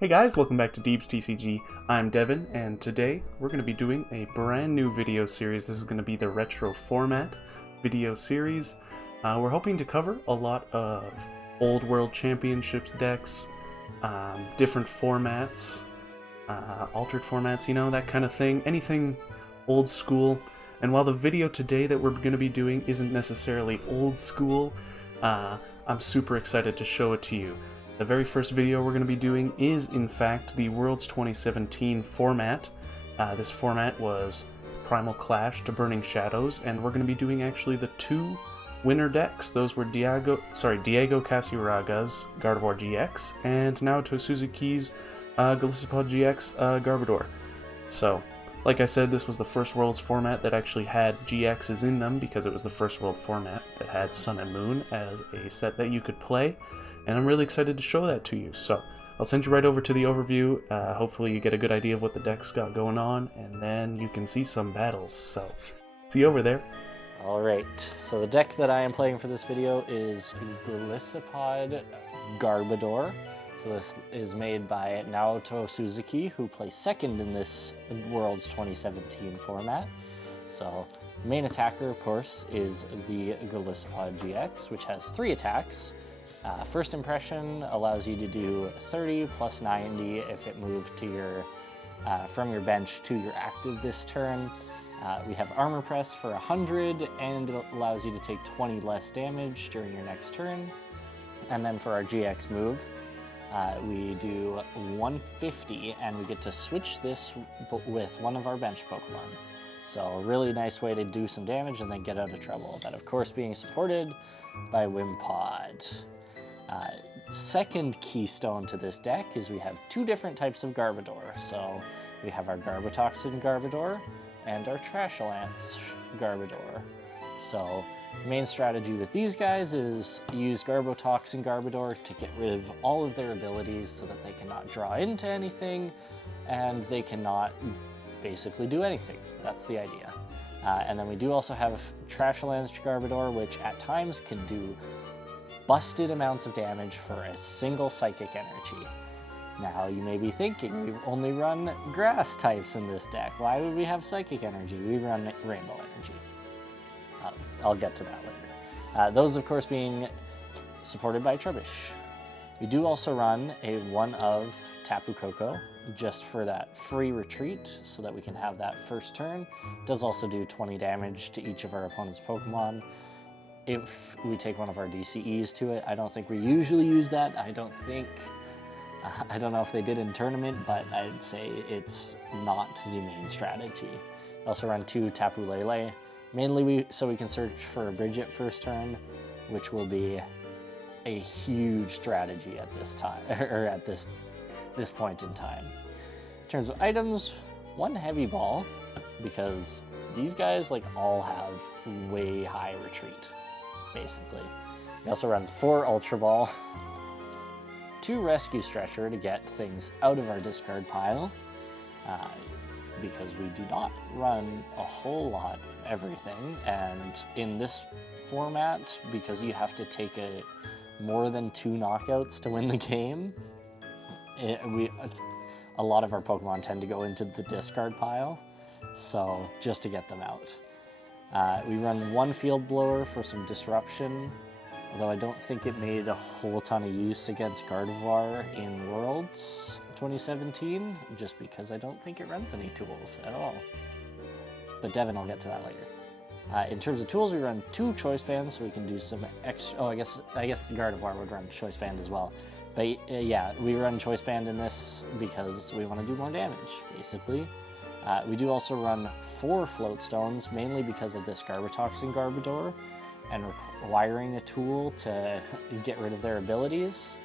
Hey guys, welcome back to Deeb's TCG. I'm Devin, and today we're going to be doing a brand new video series. This is going to be the retro format video series. We're hoping to cover a lot of old World Championships decks, different formats, altered formats, you know, that kind of thing. Anything old school. And while the video today that we're going to be doing isn't necessarily old school, I'm super excited to show it to you. The very first video we're going to be doing is, in fact, the Worlds 2017 format. This format was Primal Clash to Burning Shadows, and we're going to be doing actually the two winner decks. Those were Diego Cassiraga's Gardevoir GX and Naoto Suzuki's Golisopod GX Garbodor. So, like I said, this was the first Worlds format that actually had GXs in them because it was the first World format that had Sun and Moon as a set that you could play. And I'm really excited to show that to you. So I'll send you right over to the overview. Hopefully you get a good idea of what the deck's got going on, and then you can see some battles. So see you over there. Alright, so the deck that I am playing for this video is Golisopod Garbodor. So this is made by Naoto Suzuki, who plays second in this Worlds 2017 format. So the main attacker, of course, is the Golisopod GX, which has 3 attacks. First Impression allows you to do 30 plus 90 if it moved to your from your bench to your active this turn. We have Armor Press for 100, and it allows you to take 20 less damage during your next turn. And then for our GX move, we do 150, and we get to switch this with one of our bench Pokemon. So a really nice way to do some damage and then get out of trouble. That, of course, being supported by Wimpod. Second keystone to this deck is we have 2 different types of Garbodor. So we have our Garbotoxin Garbodor and our Trashalance Garbodor. So main strategy with these guys is use Garbotoxin Garbodor to get rid of all of their abilities so that they cannot draw into anything and they cannot basically do anything. That's the idea. And then we do also have Trashalance Garbodor, which at times can do busted amounts of damage for a single psychic energy. Now you may be thinking, we've only run grass types in this deck. Why would we have psychic energy? We run rainbow energy. I'll get to that later. Those, of course, being supported by Trubbish. We do also run a one of Tapu Koko just for that free retreat so that we can have that first turn. It does also do 20 damage to each of our opponent's Pokemon if we take one of our DCEs to it. I don't think we usually use that. I don't know if they did in tournament, but I'd say it's not the main strategy. We also run 2 Tapu Lele, mainly so we can search for a Bridget first turn, which will be a huge strategy at this time, or at this point in time. In terms of items, 1 Heavy Ball, because these guys all have way high retreat, basically. We also run 4 Ultra Ball, 2 Rescue Stretcher to get things out of our discard pile, because we do not run a whole lot of everything, and in this format, because you have to take more than 2 knockouts to win the game, a lot of our Pokemon tend to go into the discard pile, so just to get them out. We run 1 Field Blower for some disruption, although I don't think it made a whole ton of use against Gardevoir in Worlds 2017, just because I don't think it runs any tools at all. But Devin, I'll get to that later. In terms of tools, we run 2 Choice Bands, so we can do some extra. Oh, I guess the Gardevoir would run Choice Band as well. But yeah, we run Choice Band in this because we want to do more damage, basically. We do also run 4 Float Stones, mainly because of this Garbotoxin Garbodor and requiring a tool to get rid of their abilities.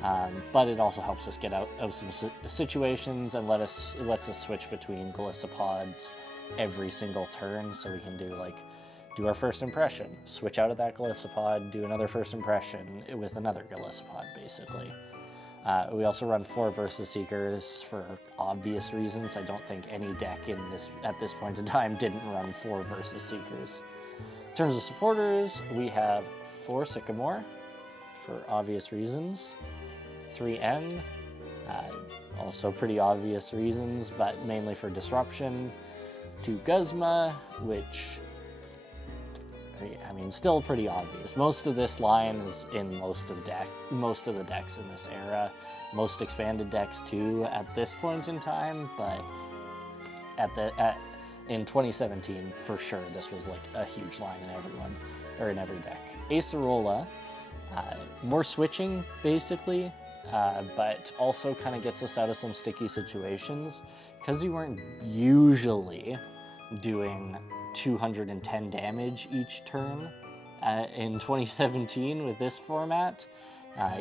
But it also helps us get out of some situations and lets us switch between Golisopods every single turn, so we can do our First Impression, switch out of that Golisopod, do another First Impression with another Golisopod, basically. We also run 4 Versus Seekers for obvious reasons. I don't think any deck at this point in time didn't run 4 Versus Seekers. In terms of supporters, we have 4 Sycamore for obvious reasons, 3N, also pretty obvious reasons, but mainly for disruption. To Guzma, which, I mean, still pretty obvious. Most of this line is in most of the decks in this era. Most expanded decks too at this point in time, but in 2017 for sure this was like a huge line in every deck. Acerola, more switching basically, but also kind of gets us out of some sticky situations because you weren't usually doing 210 damage each turn in 2017 with this format.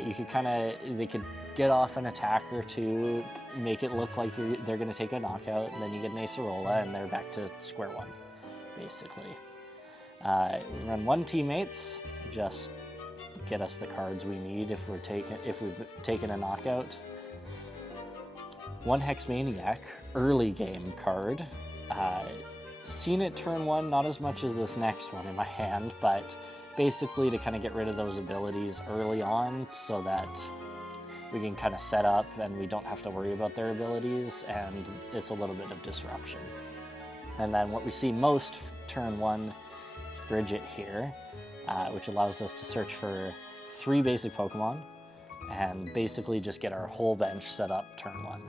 You could they could get off an attack or two, make it look like they're going to take a knockout, and then you get an Acerola and they're back to square one, basically. Run 1 teammates, just get us the cards we need if we've taken a knockout. 1 Hex Maniac, early game card. Seen it turn 1, not as much as this next one in my hand, but basically to kind of get rid of those abilities early on so that we can kind of set up and we don't have to worry about their abilities, and it's a little bit of disruption. And then what we see most turn 1 is Bridget here, which allows us to search for 3 basic Pokemon and basically just get our whole bench set up turn 1. In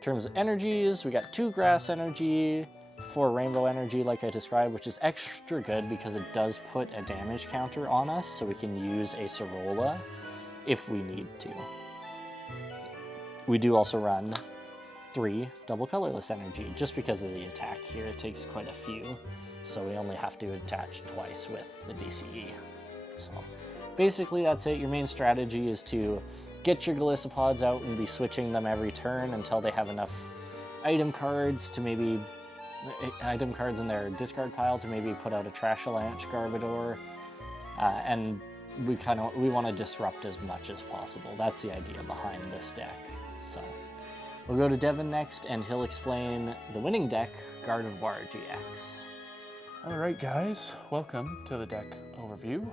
terms of energies, we got 2 Grass Energy, 4 Rainbow Energy like I described, which is extra good because it does put a damage counter on us, so we can use Acerola if we need to. We do also run 3 Double Colorless Energy, just because of the attack here. It takes quite a few, so we only have to attach twice with the DCE. So basically that's it. Your main strategy is to get your Golisopods out and be switching them every turn until they have enough item cards in their discard pile to maybe put out a Trashalanche Garbodor, and we want to disrupt as much as possible. That's the idea behind this deck. So we'll go to Devin next, and he'll explain the winning deck, Gardevoir GX. All right, guys, welcome to the deck overview.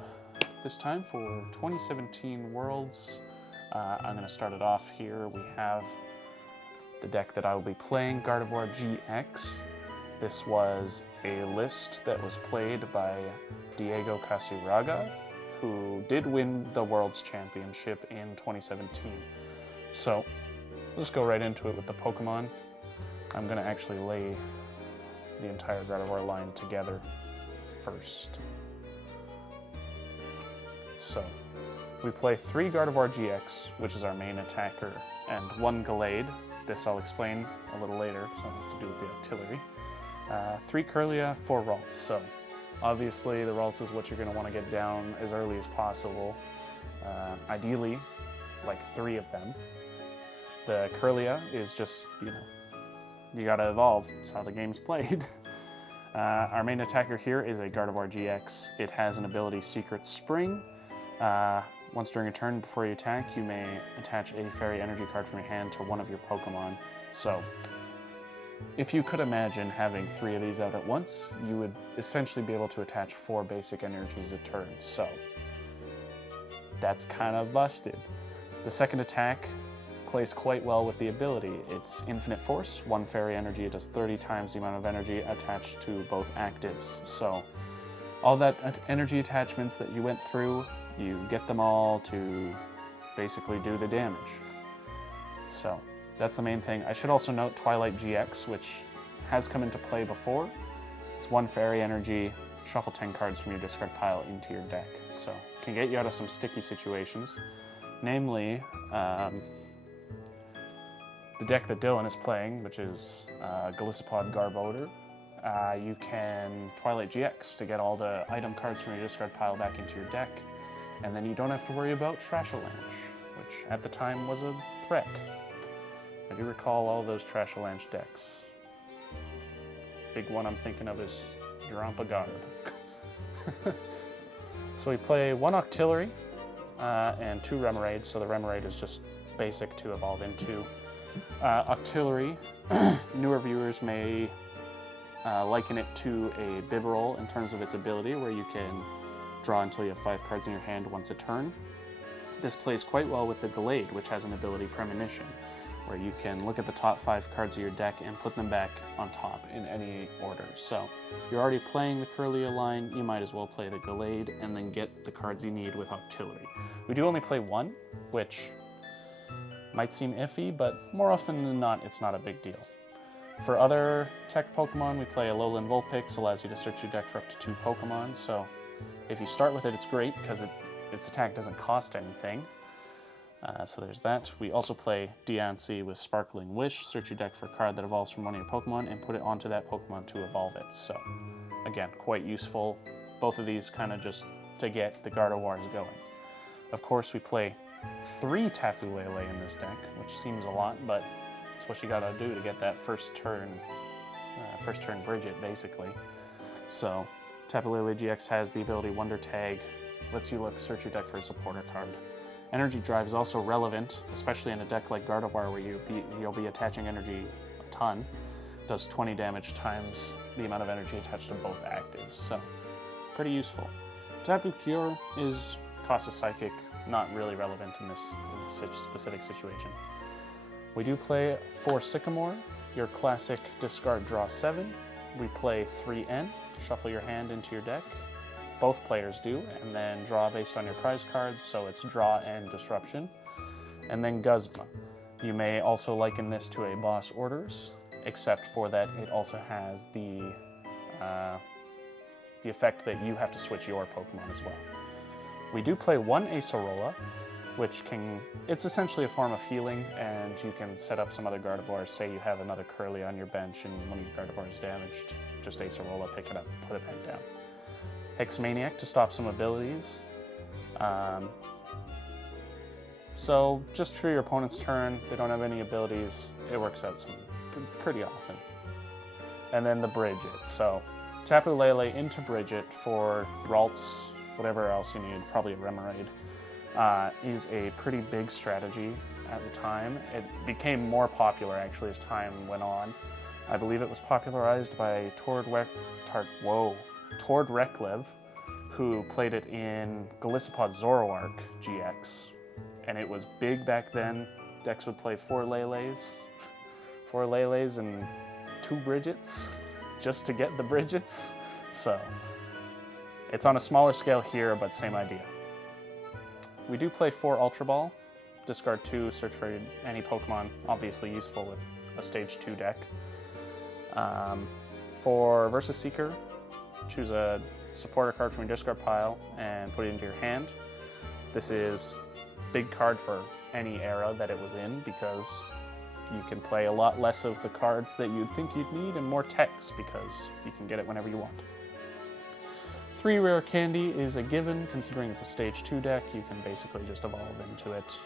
This time for 2017 Worlds. I'm going to start it off here. We have the deck that I will be playing, Gardevoir GX. This was a list that was played by Diego Cassiraga, who did win the World's Championship in 2017. So we'll just go right into it with the Pokemon. I'm going to actually lay the entire Gardevoir line together first. So we play 3 Gardevoir GX, which is our main attacker, and 1 Gallade. This I'll explain a little later, so it has to do with the artillery. 3 Kirlia, 4 Ralts. So obviously the Ralts is what you're going to want to get down as early as possible. Ideally, like 3 of them. The Kirlia is just, you gotta evolve. That's how the game's played. Our main attacker here is a Gardevoir GX. It has an ability Secret Spring. Once during a turn before you attack, you may attach a Fairy Energy card from your hand to one of your Pokemon. So if you could imagine having 3 of these out at once, you would essentially be able to attach 4 basic energies a turn. So that's kind of busted. The second attack plays quite well with the ability. It's Infinite Force, 1 Fairy Energy. It does 30 times the amount of energy attached to both actives. So all that energy attachments that you went through, you get them all to basically do the damage. So that's the main thing. I should also note Twilight GX, which has come into play before. It's 1 Fairy Energy, shuffle 10 cards from your discard pile into your deck. So it can get you out of some sticky situations. Namely, the deck that Dylan is playing, which is Golisopod Garbodor. You can Twilight GX to get all the item cards from your discard pile back into your deck, and then you don't have to worry about Trashalanche, which at the time was a threat. I do recall all those Trashalanche decks. Big one I'm thinking of is Garb. So we play 1 Octillery and 2 Remoraid, so the Remoraid is just basic to evolve into. Octillery, newer viewers may liken it to a Bibarel in terms of its ability, where you can draw until you have 5 cards in your hand once a turn. This plays quite well with the Gallade, which has an ability Premonition. where you can look at the top 5 cards of your deck and put them back on top in any order. So you're already playing the Kirlia line, you might as well play the Gallade and then get the cards you need with Octillery. We do only play one, which might seem iffy, but more often than not, it's not a big deal. For other tech Pokemon, we play Alolan Vulpix, allows you to search your deck for up to 2 Pokemon, so if you start with it, it's great because its attack doesn't cost anything. So there's that. We also play Diancie with Sparkling Wish. Search your deck for a card that evolves from one of your Pokemon and put it onto that Pokemon to evolve it. So again, quite useful. Both of these kind of just to get the Gardevoirs going. Of course, we play 3 Tapu Lele in this deck, which seems a lot, but it's what you gotta do to get that first turn Bridget, basically. So Tapu Lele GX has the ability Wonder Tag, lets you search your deck for a supporter card. Energy Drive is also relevant, especially in a deck like Gardevoir where you'll be attaching energy a ton. It does 20 damage times the amount of energy attached to both actives, so pretty useful. Tapu Cure costs a Psychic, not really relevant in this specific situation. We do play 4 Sycamore, your classic discard draw 7. We play 3N, shuffle your hand into your deck. Both players do, and then draw based on your prize cards, so it's draw and disruption. And then Guzma. You may also liken this to a Boss Orders, except for that it also has the effect that you have to switch your Pokemon as well. We do play 1 Acerola, which it's essentially a form of healing, and you can set up some other Gardevoirs. Say you have another Kirlia on your bench and one of your Gardevoirs is damaged, just Acerola, pick it up, put it back down. Hexmaniac to stop some abilities. So just for your opponent's turn, they don't have any abilities, it works out pretty often. And then the Bridget. So Tapu Lele into Bridget for Ralts, whatever else you need, probably a Remoraid, is a pretty big strategy at the time. It became more popular actually as time went on. I believe it was popularized by Tord Reklev, who played it in Golisopod Zoroark GX, and it was big back then. Decks would play 4 Leles and 2 Bridgets just to get the Bridgets. So it's on a smaller scale here, but same idea. We do play 4 Ultra Ball, discard 2, search for any Pokemon, obviously useful with a Stage 2 deck. For Versus Seeker, choose a supporter card from your discard pile and put it into your hand. This is a big card for any era that it was in because you can play a lot less of the cards that you'd think you'd need and more text because you can get it whenever you want. 3 Rare Candy is a given, considering it's a Stage 2 deck. You can basically just evolve into it.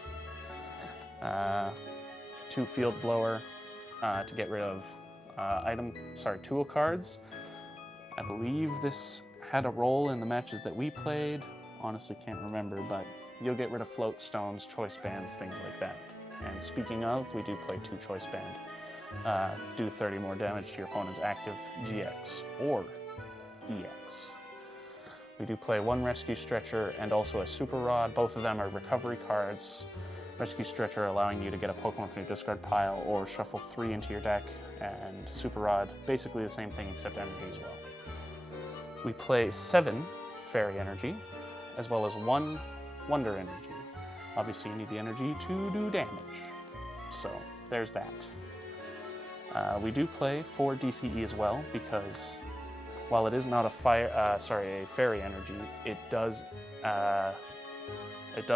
2 Field Blower to get rid of tool cards. I believe this had a role in the matches that we played. Honestly can't remember, but you'll get rid of Float Stones, Choice Bands, things like that. And speaking of, we do play 2 Choice Band. Do 30 more damage to your opponent's active GX or EX. We do play 1 Rescue Stretcher and also a Super Rod. Both of them are recovery cards. Rescue Stretcher allowing you to get a Pokemon from your discard pile or shuffle 3 into your deck, and Super Rod, basically the same thing except energy as well. We play 7 Fairy Energy, as well as 1 Wonder Energy. Obviously you need the energy to do damage, so there's that. We do play 4 DCE as well, because while it is not a Fairy Energy, it does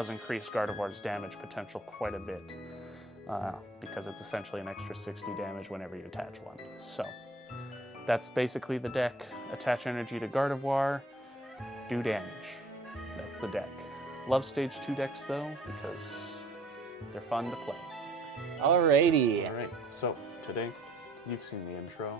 increase Gardevoir's damage potential quite a bit, because it's essentially an extra 60 damage whenever you attach one. So that's basically the deck. Attach energy to Gardevoir, do damage. That's the deck. Love Stage 2 decks though, because they're fun to play. Alrighty. Alright, so today, you've seen the intro.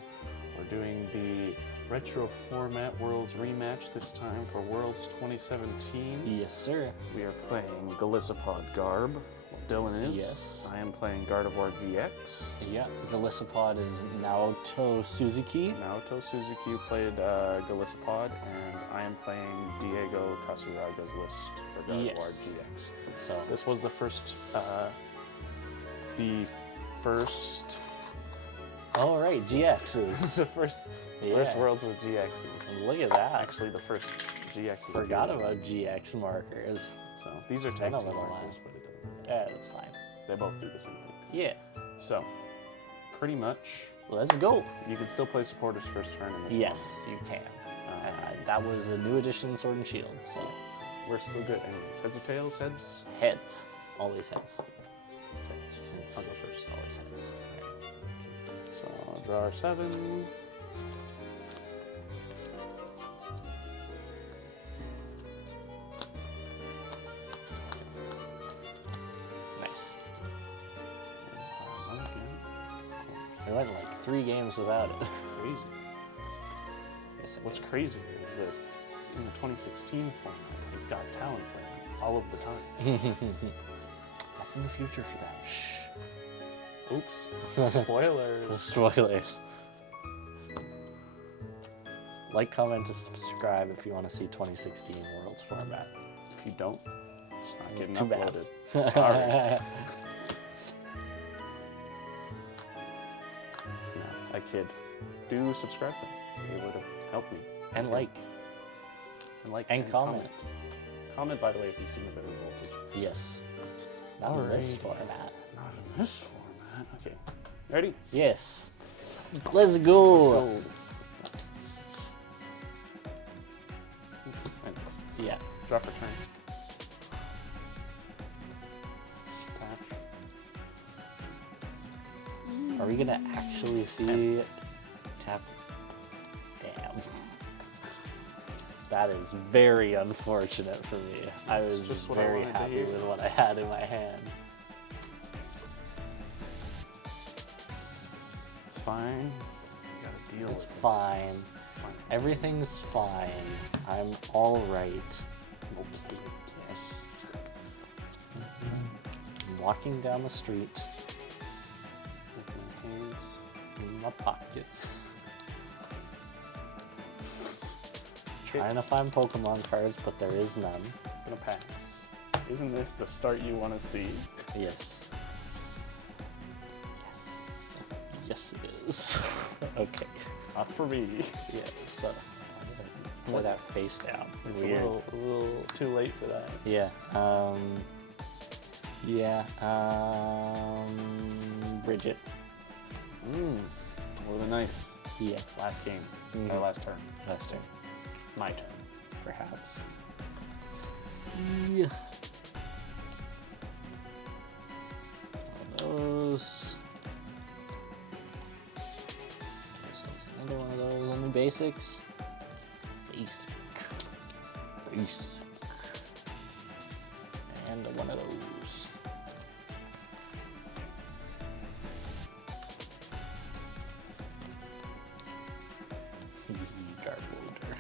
We're doing the Retro Format Worlds Rematch, this time for Worlds 2017. Yes, sir. We are playing Golisopod Garb. Dylan is. Yes. I am playing Gardevoir GX. Yeah, Golisopod is Naoto Suzuki. Naoto Suzuki played Golisopod, and I am playing Diego Cassiraga's list for Gardevoir GX. So this was the first first. Oh right, GXs. The first Worlds with GXs. Look at that. Actually, the first GXs. Forgot about GX markers. So these are It's tag been a team little markers, while. but it doesn't matter. Yeah, that's fine. They both do the same thing. Yeah. So, pretty much, Let's go. you can still play supporters first turn in this Yes, you can. That was a new edition Sword and Shield, so. one. So we're still good. Anyways, heads or tails? Heads? Heads. Always heads. Tails. I'll go first. Always heads. So I'll draw our 7. Nice. Monkey. We went like 3 games without it. Crazy. Yes, What's crazier is that in the 2016 format, it got talent flame all of the time. That's in the future for them. Shh. Oops. Spoilers. Spoilers. Like, comment, and subscribe if you want to see 2016 Worlds format. If you don't, it's not getting Too bad. uploaded. Sorry. No, I kid. Do subscribe them. It would have helped me. And like. And comment. Comment, by the way, if you've seen the better voltage. Yes. Not in this Alrighty. format. Not in this format. Okay. Ready? Yes. Let's go. Let's go. Anyways, Yeah. drop for turn. Attach. Are we gonna actually see tap? Damn. That is very unfortunate for me. I That's was just what I very wanted to happy hear. with what I had in my hand. It's fine. You gotta deal It's with fine. it. Fine. Everything's fine. I'm all right. Okay. Yes. I'm walking down the street With my hands. in my pockets, Okay. trying to find Pokemon cards, but there is none. Gonna pass. Isn't this the start you want to see? Yes. Yes, it is. Okay. Not for me. Yeah, so lay that face down. It's Weird. a little too late for that. Yeah. Bridget. Really nice. Yeah. Last game. Mhm. Last turn. Last turn, My turn. perhaps. Yeah. One of those. Another one of those on the basics. Basic. Basic. And one of those. Garbodor.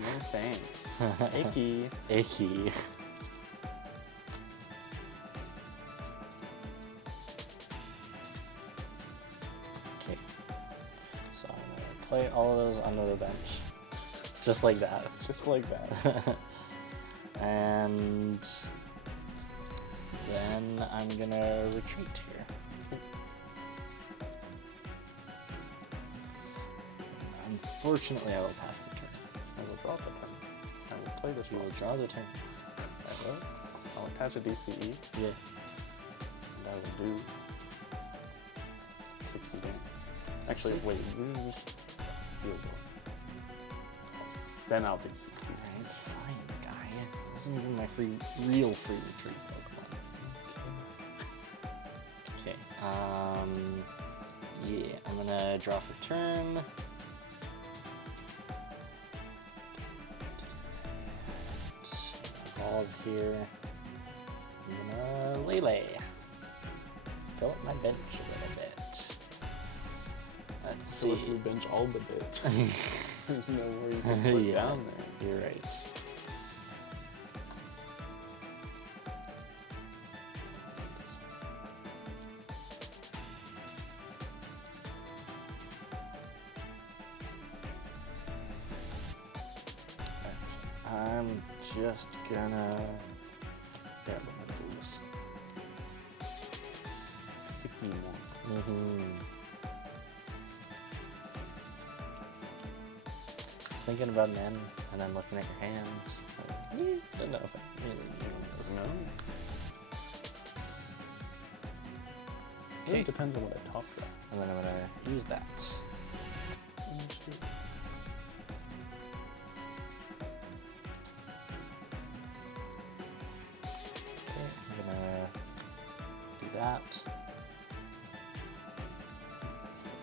No thanks. Icky. Icky. Okay. So I'm gonna play all of those under the bench. Just like that. Just like that. And then I'm gonna retreat here. Unfortunately, I will pass the turn. I will draw the turn. I will play this You will one. draw the turn. I will. I'll attach a DCE. Yeah. And I will do 60 damage. Actually, wait. Field goal. Then I'll do 60. Alright, fine, guy. It wasn't even my real free retreat Pokemon. Okay, yeah, I'm gonna draw for turn. Evolve here. I'm gonna Lele. Fill up my bench a little bit. Let's So see. if you bench all the bits, there's nowhere you can put Yeah, down there. you're right. I'm just gonna grab one of those. anymore. Just thinking about an N and then looking at your hand. I don't know if I really use No. Okay. It depends on what I talk about. And then I'm gonna use that. Okay, I'm gonna do that.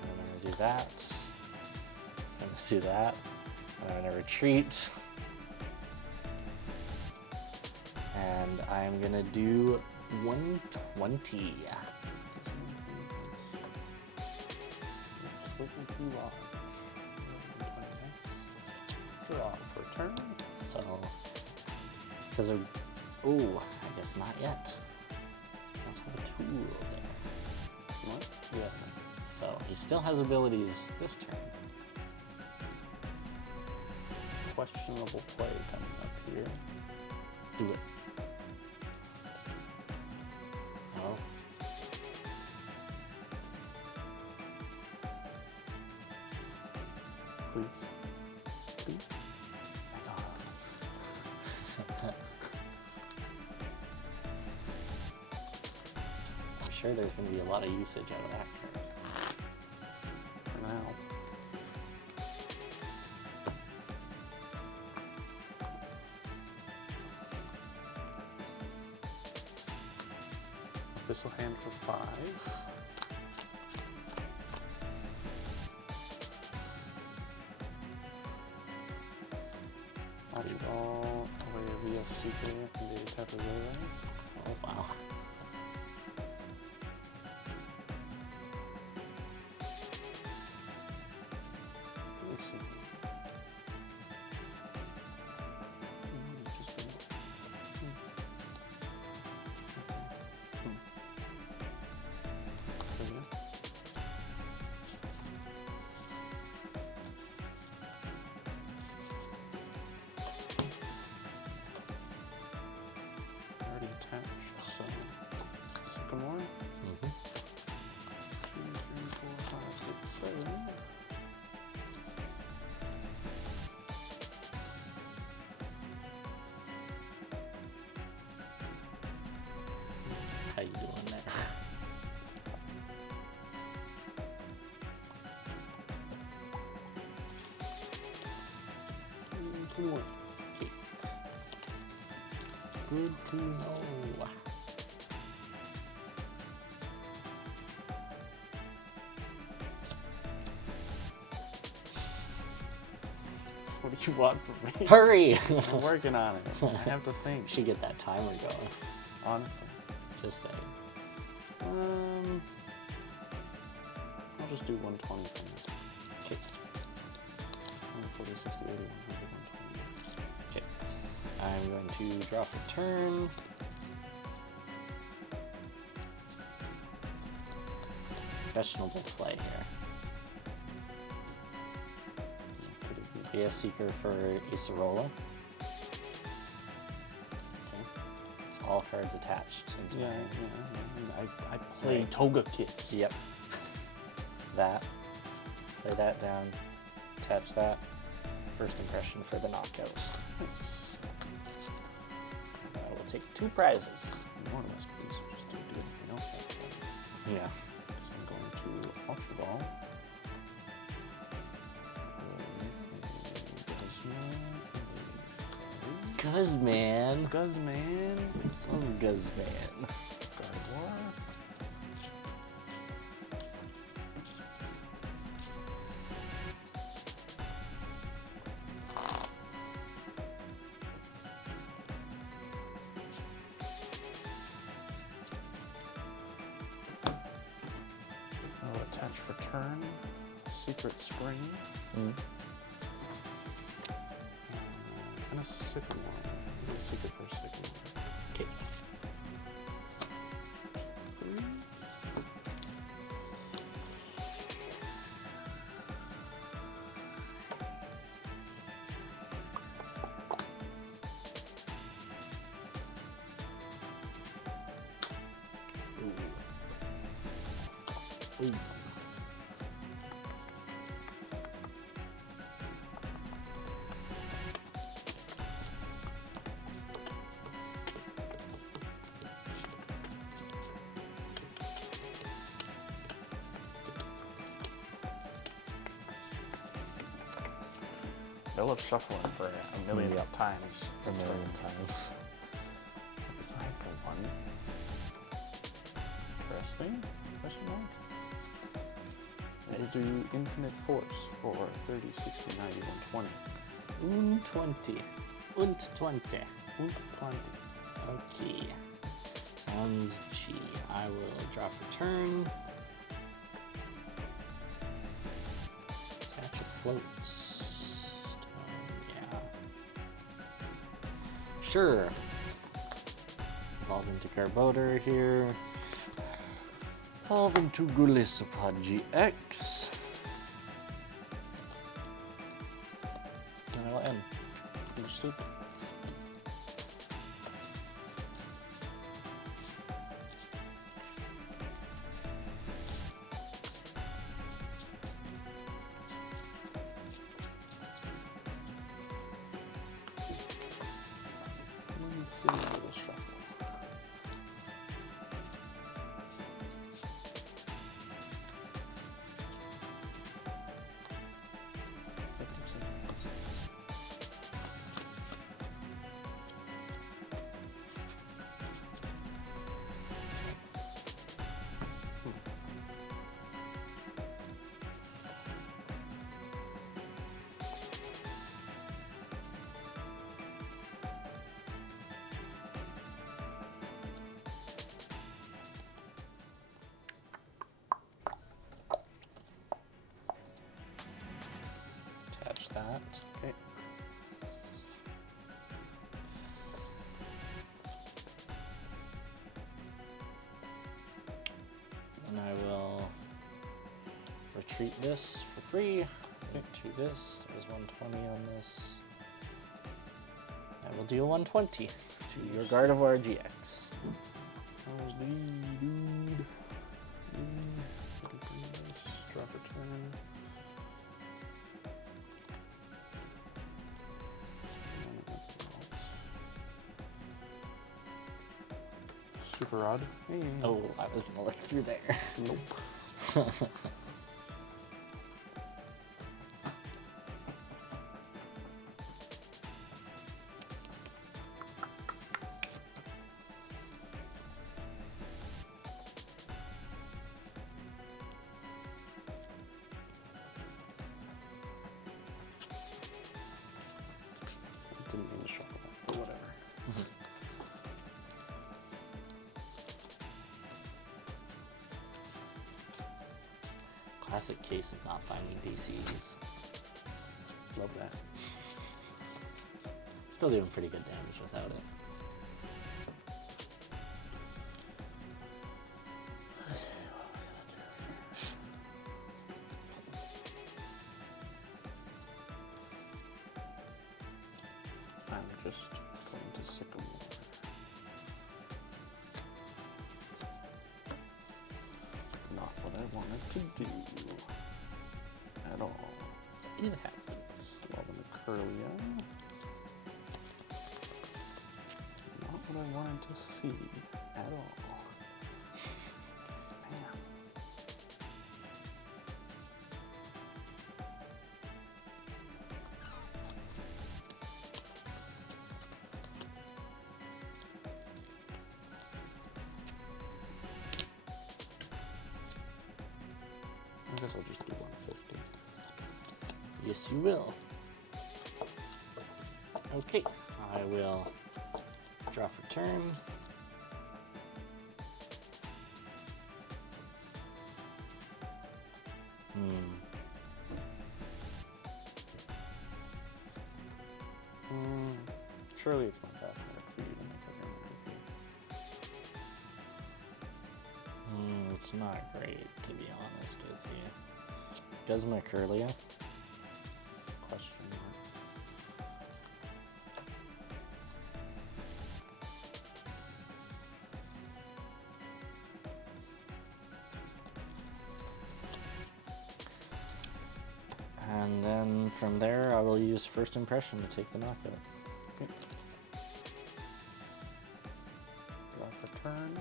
And I'm gonna do that. I'm gonna do that. I'm gonna retreat. And I'm gonna do 120. Looking too large. Draw for turn. So, because of, ooh, I guess not yet. I don't have a tool there. What? Yeah. So he still has abilities this turn. Questionable play coming up here. Do it. Oh. Please. Please. I'm sure there's going to be a lot of usage out of that card. For now. This'll hand for 5. Ball away via super and the type of relay. Oh, wow. Let's see. Sycamore. 2, 3, 4, 5, 6, 7. How you doing there? 21. Okay. Good to know. What do you want from me? Hurry! I'm working on it. I have to think. Should get that timer going. Honestly. Just saying. I'll just do 120 for now. Okay. 140, 60, 80, 100, 120. Okay. I'm going to draw for turn. Questionable play here. Be a seeker for Acerola. Okay. It's all cards attached. Into Yeah, my hand. I play Right. Togekiss. Yep. That. Lay that down. Attach that. First impression for the knockout. I will take 2 prizes. More or less, please. Just don't do anything else like that. Yeah. So I'm going to Ultra Ball. Guzzman. Guzzman. Love Guzzman. Gardevoir. I'll attach for turn. Secret Spring. And a Sycamore. I'm going to Secret for a Sycamore. Okay. 3. Ooh. Ooh. They'll have shuffling for a million times. A million times. Aside for one. Interesting. Question mark. We'll do Infinite Force for 30, 60, 90, 120. 120. 120. Okay. Sounds G. I will draw for turn. Catch it floats. Yeah. Sure. Evolve into Garbodor here. Evolve into Golisopod GX. And I will end. Understood? Let me see a little shuffle. Attach that. Okay. And I will retreat this for free. To this. There's 120 on this. I will deal 120 to your Gardevoir GX. Sounds dude. Draw for turn. Super odd. Hey. Oh, I was gonna look through there. Nope. Didn't mean to shuffle that, but whatever. Classic case of not finding DCs. Love that. Still doing pretty good damage without it. I'm just going to Sycamore. Not what I wanted to do at all. It happens. Loving the Curlia. Not what I wanted to see at all. Man. I guess I'll just do 150. Yes, you will. Okay, I will draw for turn. Surely it's not that hard for you to make a MVP. It's not great, to be honest with you. Does my Curlia? Question mark. And then from there, I will use First Impression to take the knockout. Okay. Draw for turn.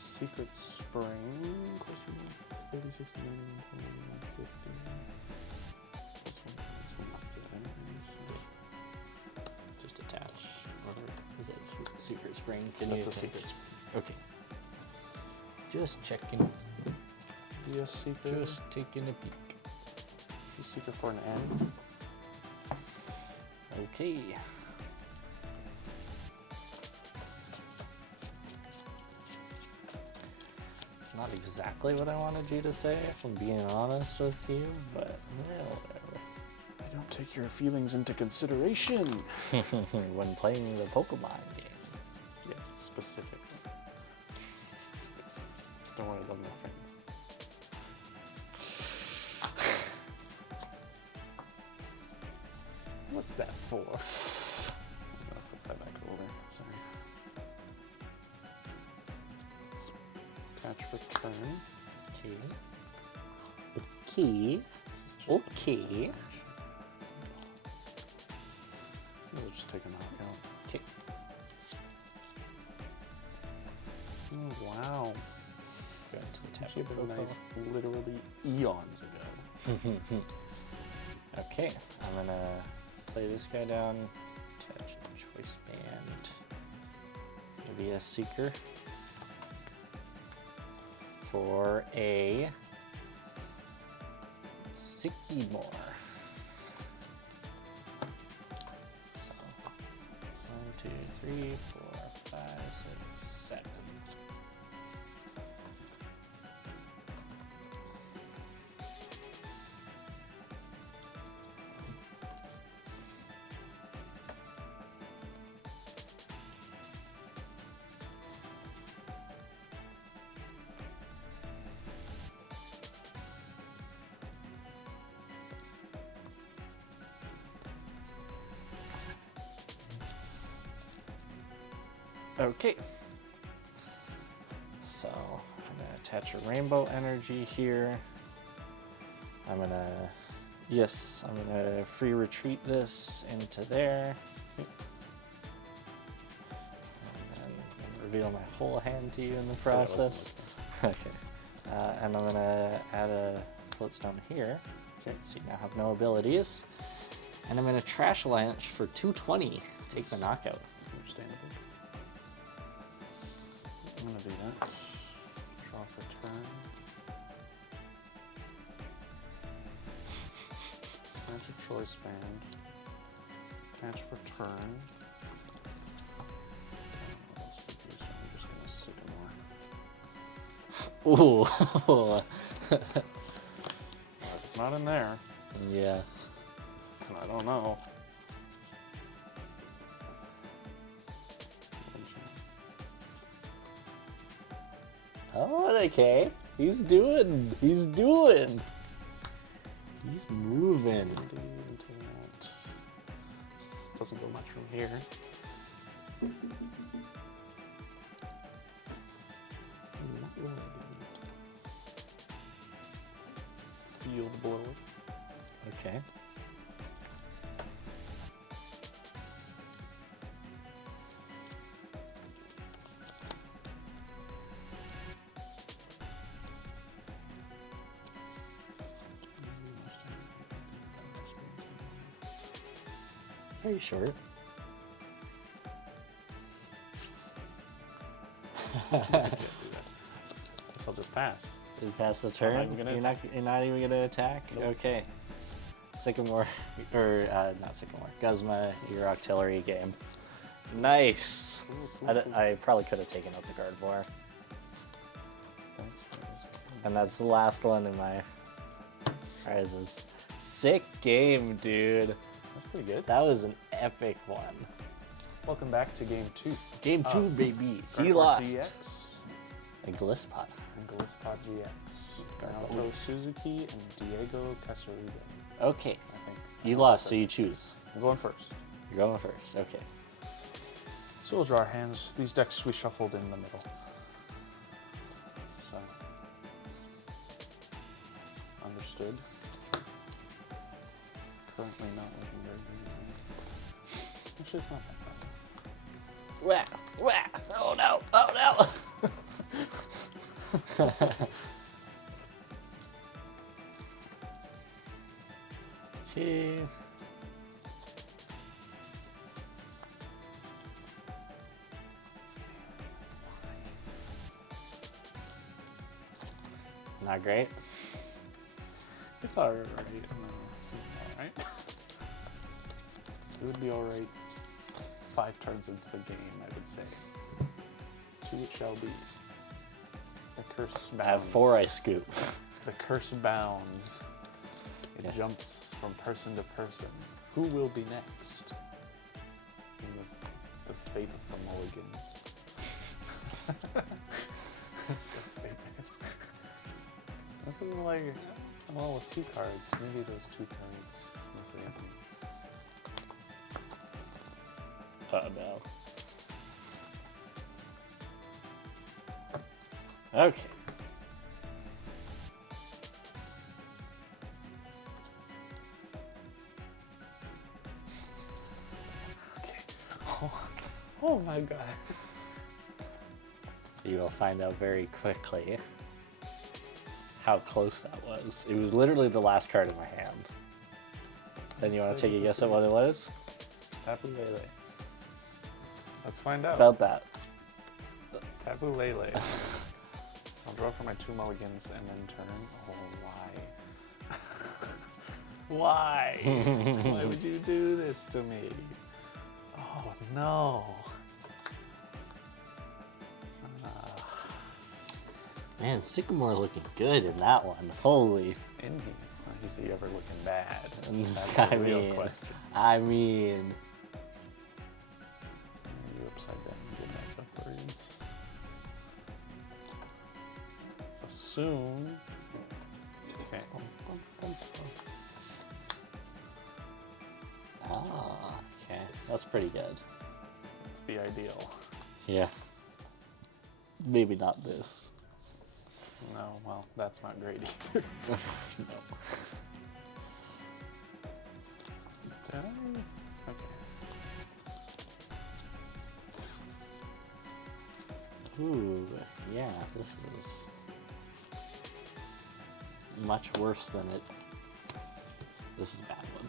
Secret Spring. 30, 60, 90, 50. Just attach. Or is that Secret Spring? Can That's you a Secret Spring. Okay. Just checking. Be a Seeker. Just taking a peek. Be a Seeker for an N. Okay. Not exactly what I wanted you to say, if I'm being honest with you, but well, whatever. I don't take your feelings into consideration. When playing the Pokemon game. Yeah, specifically. Don't worry, I love my friends. What's that for? I'm gonna flip that back over. Sorry. Attach for turn. Okay. Okay. We'll just take a knockout. Okay. Oh, wow. Going to tap Actually, the been nice, literally eons ago. Okay, I'm gonna play this guy down, attach a choice band, maybe a Seeker for a Sycamore. So 1, 2, 3, 4, 5, 6, 7. Okay, so I'm gonna attach a rainbow energy here. I'm gonna free retreat this into there. And then I'm gonna reveal my whole hand to you in the process. Okay, and I'm gonna add a floatstone here. Okay, so you now have no abilities. And I'm gonna trash launch for 220, take the knockout. Understandable. I'm gonna do that. Draw for turn. Attach a choice band. Attach for turn. What else to do? So I'm just gonna Sycamore. Ooh. If it's not in there, Yeah. I don't know. Oh, okay. He's moving. Doesn't go much from here. Field blower. Okay. Very short. Guess I'll just pass. You pass the turn. You're not even gonna attack. Nope. Okay. Sycamore, or not Sycamore. Guzma, your artillery game. Nice. I probably could have taken out the Gardevoir. And that's the last one in my prizes. Sick game, dude. That's pretty good. That was an epic one. Welcome back to game 2. Game 2, baby. He Gardevoir lost. GX A Golisopod. and Golisopod GX. Garb. Naoto Suzuki and Diego Cassiraga. Okay. I think. You lost, so you choose. I'm going first. You're going first. Okay. So we'll draw our hands. These decks we shuffled in the middle. So Understood. Currently not looking very good. Actually, it's not that bad. Wah! Wah! Oh no! Oh no! Gee. Not great. It's alright. No, it's alright. It would be alright 5 turns into the game, I would say. 2 it shall be. The curse bounds. I have 4 I scoop. The curse bounds. It Yeah. jumps from person to person. Who will be next? In the fate of the mulligan. So stupid. This is like, well, with 2 cards, maybe those 2 cards. No. Okay. Oh my god. You will find out very quickly how close that was. It was literally the last card in my hand. Then you want to take a guess at what it was? Tapu Lele. Let's find out. Felt that. Tapu Lele. I'll draw for my 2 mulligans and then turn. Oh, why? Why? Why would you do this to me? Oh, no. Man, Sycamore looking good in that one. Holy. Isn't he? Is he ever looking bad? That's I the real mean, question. I mean. You upside down and get back upwards. So soon. Okay. Ah, okay. That's pretty good. That's the ideal. Yeah. Maybe not this. No, well, that's not great either. No. Did I? Okay. Ooh, yeah, this is much worse than it. This is a bad one.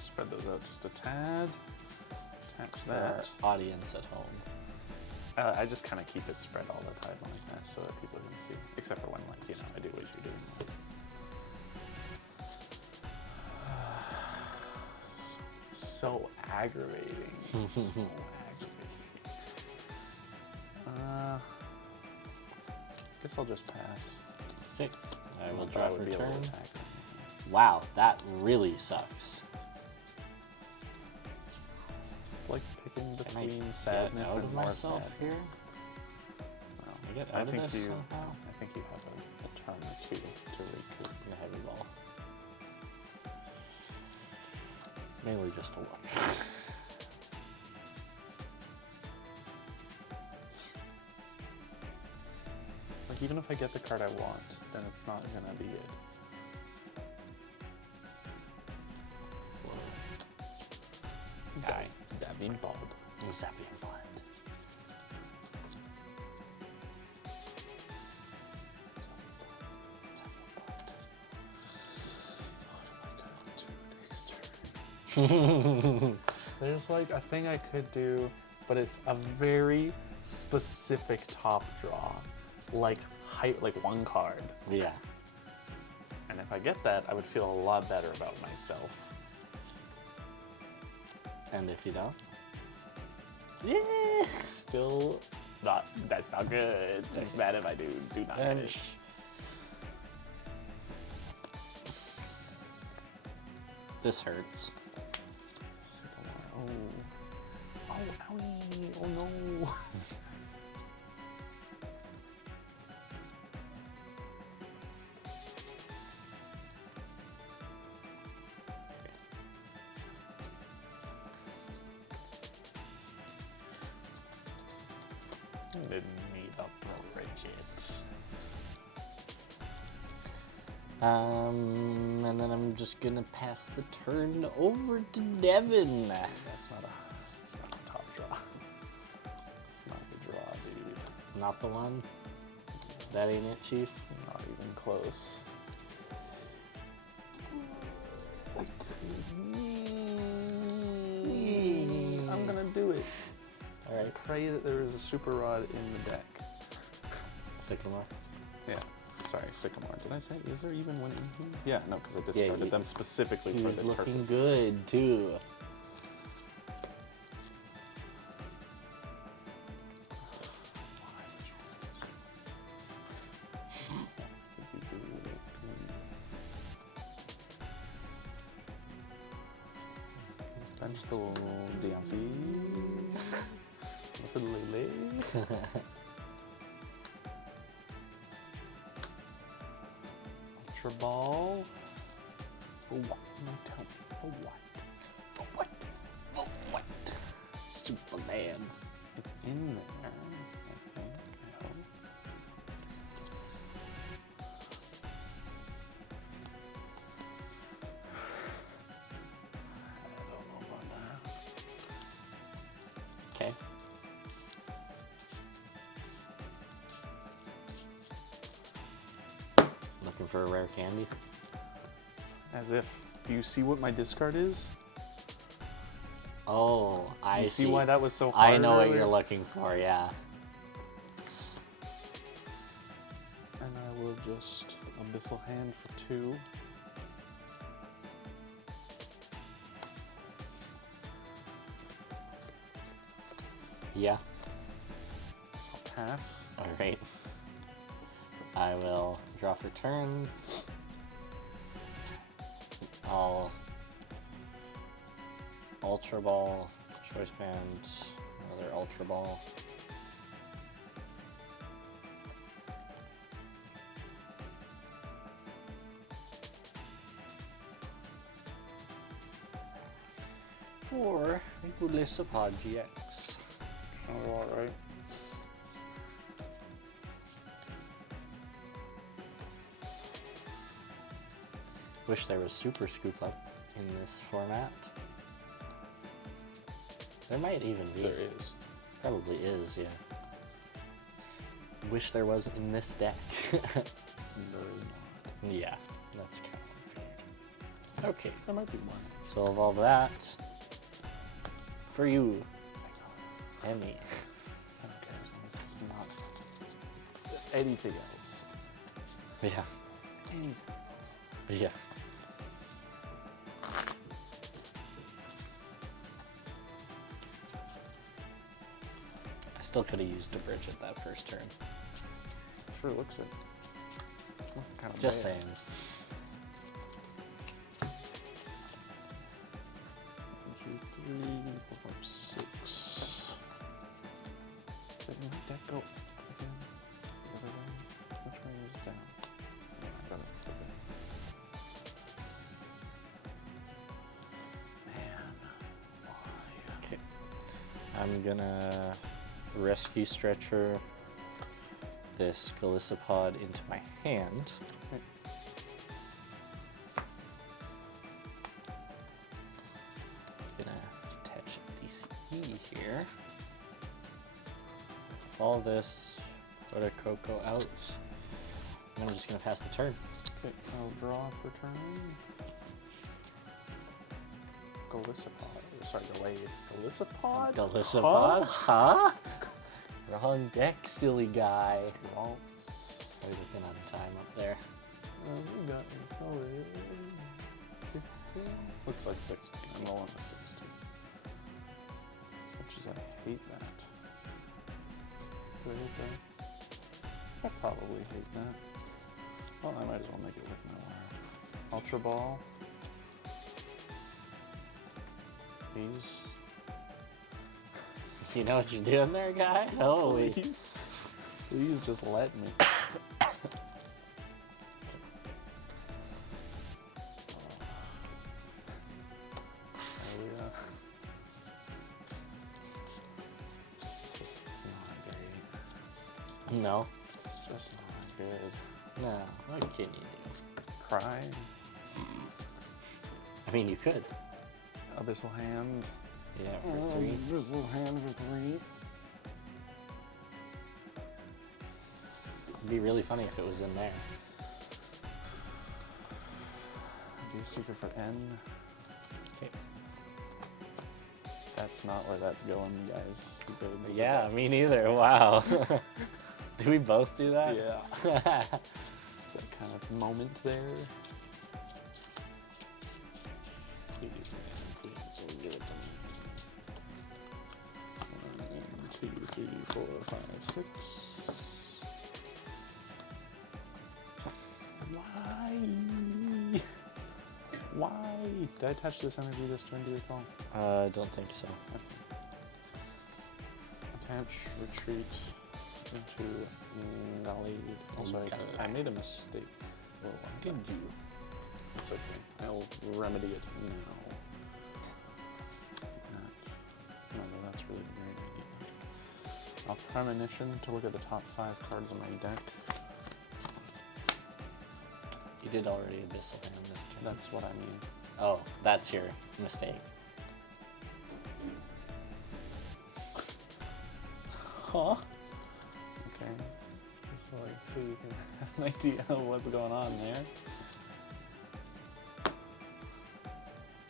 Spread those out just a tad. Attach For that. our audience at home. I just kind of keep it spread all the time like that so that people can see. Except for when, like, you know, I do what you're doing. So aggravating. So aggravating. Guess I'll just pass. Okay, I will Thought draw would for be able to turn. attack him. Wow, that really sucks. It's like picking Can I between get sadness out and of more myself sadness. here? Well, Can I get I out of think this you. somehow? I think you have a turn or 2 to recoup. The heavy ball. Mainly just to look. Like, even if I get the card I want, then it's not gonna be good. Zapping Bald. Zapping Blind. There's like a thing I could do, but it's a very specific top draw, like height, like 1 card. Yeah. And if I get that, I would feel a lot better about myself. And if you don't? Yeah. Still not. That's not good. That's bad if I do not get it. Bench. This hurts. Sycamore. Oh. Oh, owie. Oh no. Didn't meet up for Bridget. And then I'm just gonna pass the turn over to Devin. That's not a top draw. It's not the draw, dude. Not the one? That ain't it, Chief? Not even close. I'm gonna do it. Alright. Pray that there is a super rod in the deck. Sycamore? Yeah. Sorry, Sycamore. Did I say, is there even one in here? Yeah, no, because I discarded them specifically for this purpose. He's looking good, too. Bench the dancing. What's it, Lele? Ultra Ball. For what? No, tell me. For what? For what? For what? Superman. It's in there, I think. I hope. I don't know about that. Okay. Looking for a rare candy? As if. Do you see what my discard is? Oh, I see. You see why that was so hard? I know earlier? what you're looking for, yeah. And I will just Abyssal Hand for 2. Yeah. So I'll pass. Alright. I will draw for turn. I'll Ultra Ball, Choice Band, another Ultra Ball. For a Golisopod GX. Oh, alright. Wish there was Super Scoop Up in this format. There might even be. There is. Probably is, yeah. Wish there was in this deck. There is not. Yeah, that's kind of weird. Okay, There might be one. so evolve that for you and me. I don't care as long as it's not anything else. Yeah, Anything else. yeah. I still could have used a Bridget that first turn. Sure looks it. Kind of Just bad. saying. 1, 2, 3, 4, 5, 6. Didn't let that go again. The other way. Which way is down? Yeah, I got it. Okay. Man, why? Okay. I'm gonna rescue stretcher this Golisopod into my hand. Okay. Gonna attach a DCE here. Follow this, put a Coco out, and I'm just gonna pass the turn. Okay, I'll draw for turn. Golisopod. Sorry, delayed. Golisopod? Golisopod? Huh? Wrong deck, silly guy. Waltz. Are you looking on time up there? We got me sorry. 16? Looks like 16. I'm rolling a 16. As much as I hate that. Do I hate that? I probably hate that. Well, I might as well make it with my wire. Ultra Ball. Please. You know what you're doing there, guy? Holy. Please. Please just let me. No. It's just not good. No. What can you do? cry. I mean, you could. Abyssal Hand. Yeah, for 3. Abyssal Hand for 3. It'd be really funny if it was in there. V-Seeker for N. Okay. That's not where that's going, guys. Yeah, me neither. Wow. Did we both do that? Yeah. Just that kind of moment there. Please, man, please, give it to me. 1, 2, 3, 4, 5, 6. Why? Why? Did I touch this energy this turn, do you recall? I don't think so. Okay. Attach, retreat into Nully. Also, I made a mistake. Did you? It's okay. I'll remedy it now. No, that's really a great idea. I'll premonition to look at the top 5 cards in my deck. You did already Abyssal Hand this turn. That's what I mean. Oh, that's your mistake. Huh? Okay. Just so you can have an idea of what's going on there.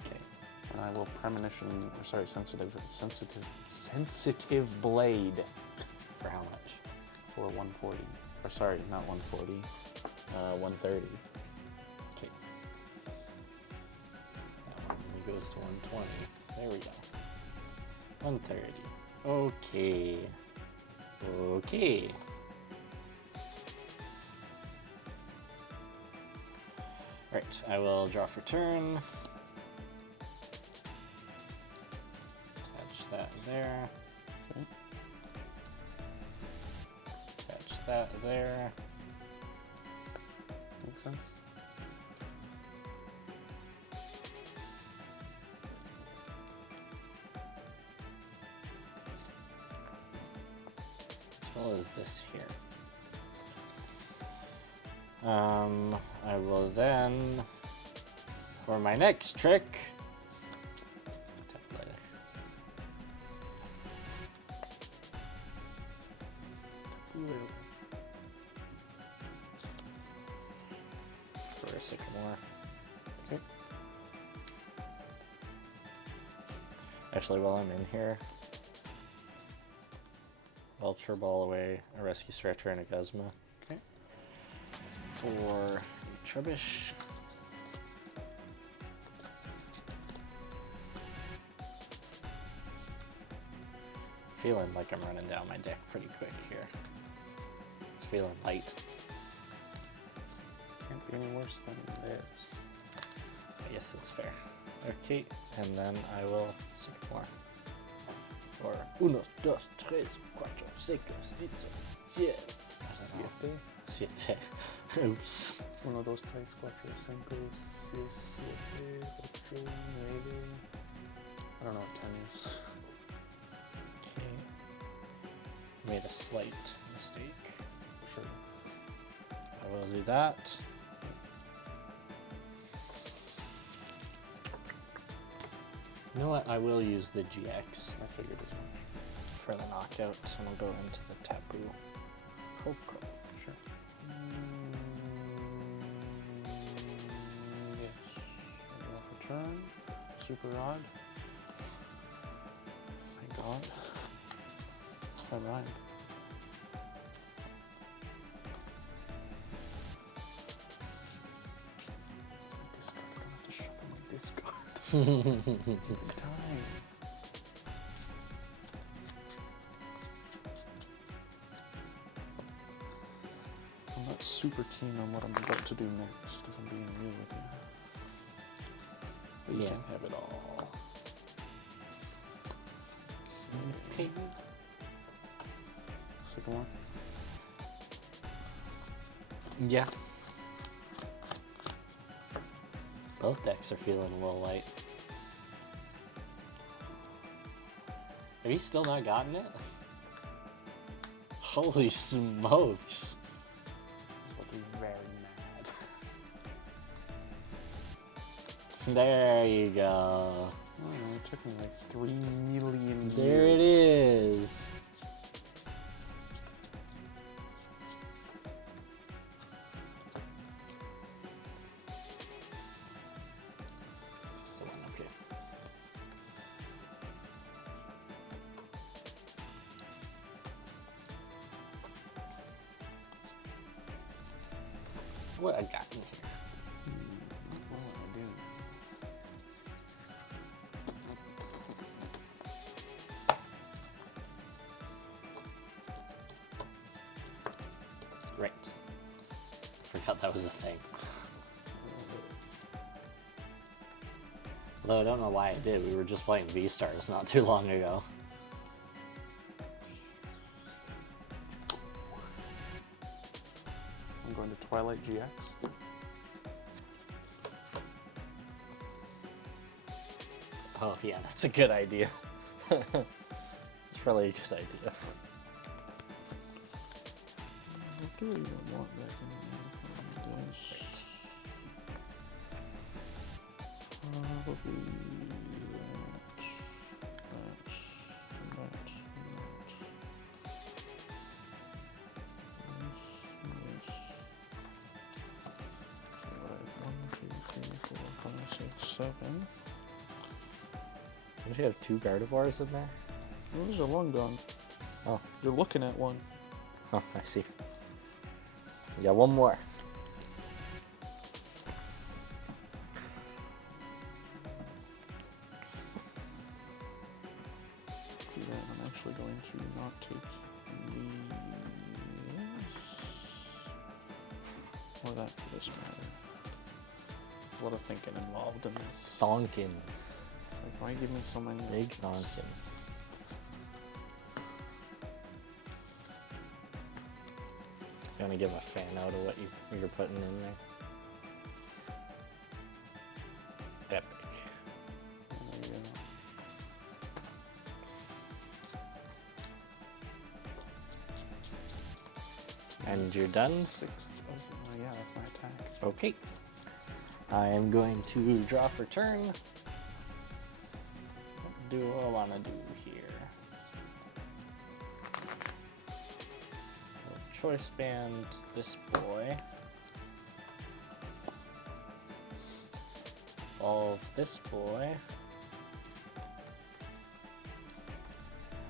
Okay. And I will premonition, or sorry, sensitive blade For how much? for 140. Or sorry, not 140. 130. Okay. That one only goes to 120. There we go. 130. Okay. Okay. Right, I will draw for turn. Attach that there. Okay. Attach that there. Makes sense? As well as this here. I will then, for my next trick, for a Sycamore. Okay. Actually, while I'm in here, Ultra Ball away, a Rescue Stretcher, and a Guzma. Okay. For a Trubbish. Feeling like I'm running down my deck pretty quick here. It's feeling light. Can't be any worse than this. I guess that's fair. Okay, and then I will Sycamore. For 1, 2, 3, 4, 5, 6, 7, 8. Siete. Oops. 1, 2, 3, 4, 5, 6, 7, 8, 9. I don't know what 10 is. Okay. Made a slight mistake. Sure. I will do that. You know what? I will use the GX I figured as much. for the knockout, and we'll go into the Tapu Coco. Sure. Yes. I'll go for turn. Super Rod. Thank God. Alright. It's my discard. I don't have to shuffle my discard. Big time. I'm not super keen on what I'm about to do next, if I'm being real with you. But you Yeah. can have it all. Okay. Sycamore. Yeah. Both decks are feeling a little light. Have you still not gotten it? Holy smokes. This will be very mad. There you go. Oh, it took me like 3 million years. There it is. Just the one, okay. What I got in here? What will I do? Right. Forgot that was a thing. Although I don't know why I did. We were just playing V-Stars not too long ago. I'm going to Twilight GX. Oh yeah, that's a good idea. It's probably a good idea. What do we even want back in this? Probably that. Seven. Don't you have 2 Gardevoirs in there? Those are long gone. Oh. You're looking at one. Oh, I see. We got one more. Do that. I'm actually going to not take these. Or that for this matter. A lot of thinking involved in this. Thonkin. It's like, why give me so many? Big options? Thonkin. You want to give a fan out of what you're putting in there? Epic. There you go. And you're done? 6th. Oh, yeah, that's my attack. Okay. I am going to draw for turn. What do I want to do here? Choice band this boy. Evolve this boy.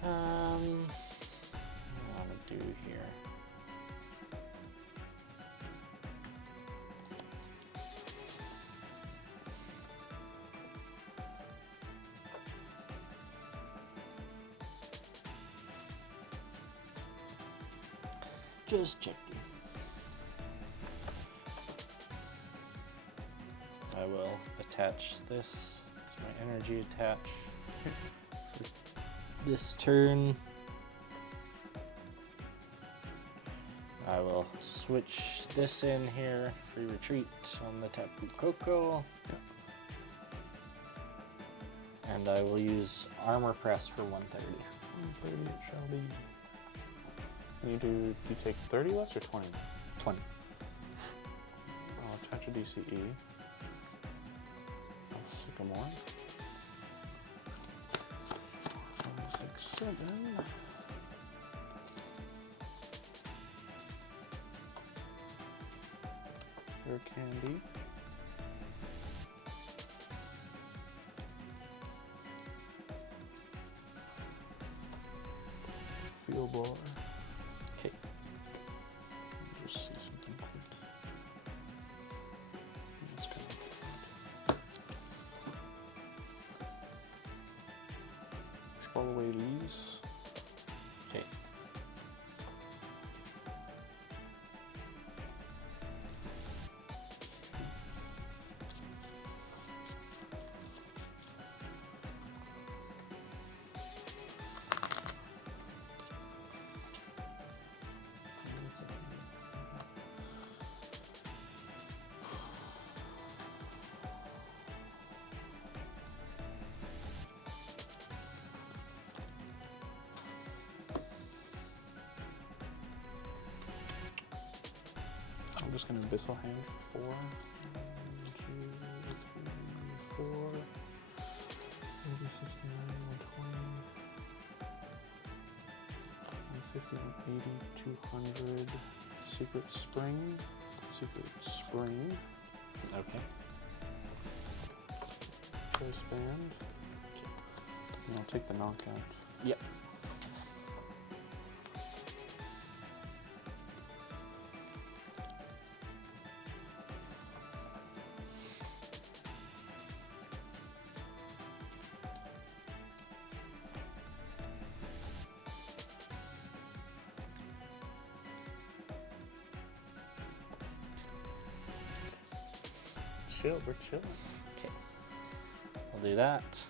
What do I want to do here? Just checking. I will attach this. It's my energy attach for this turn. I will switch this in here. Free retreat on the Tapu Koko. And I will use armor press for 130. 130 it shall be. You take 30 less or 20 less? 20. I'll attach a DCE. I'll Sycamore. 5, 6, 7. Your candy. Field bar. Okay. Just see something quick. That's kind of scroll away these. Okay. I'm just gonna Abyssal Hand for 4. 1, 2, 3, 150, 180, 200. Secret Spring. Secret Spring. Okay. Choice Band. And I'll take the knockout. Yep. Chill, we're chilling. Okay. I'll do that.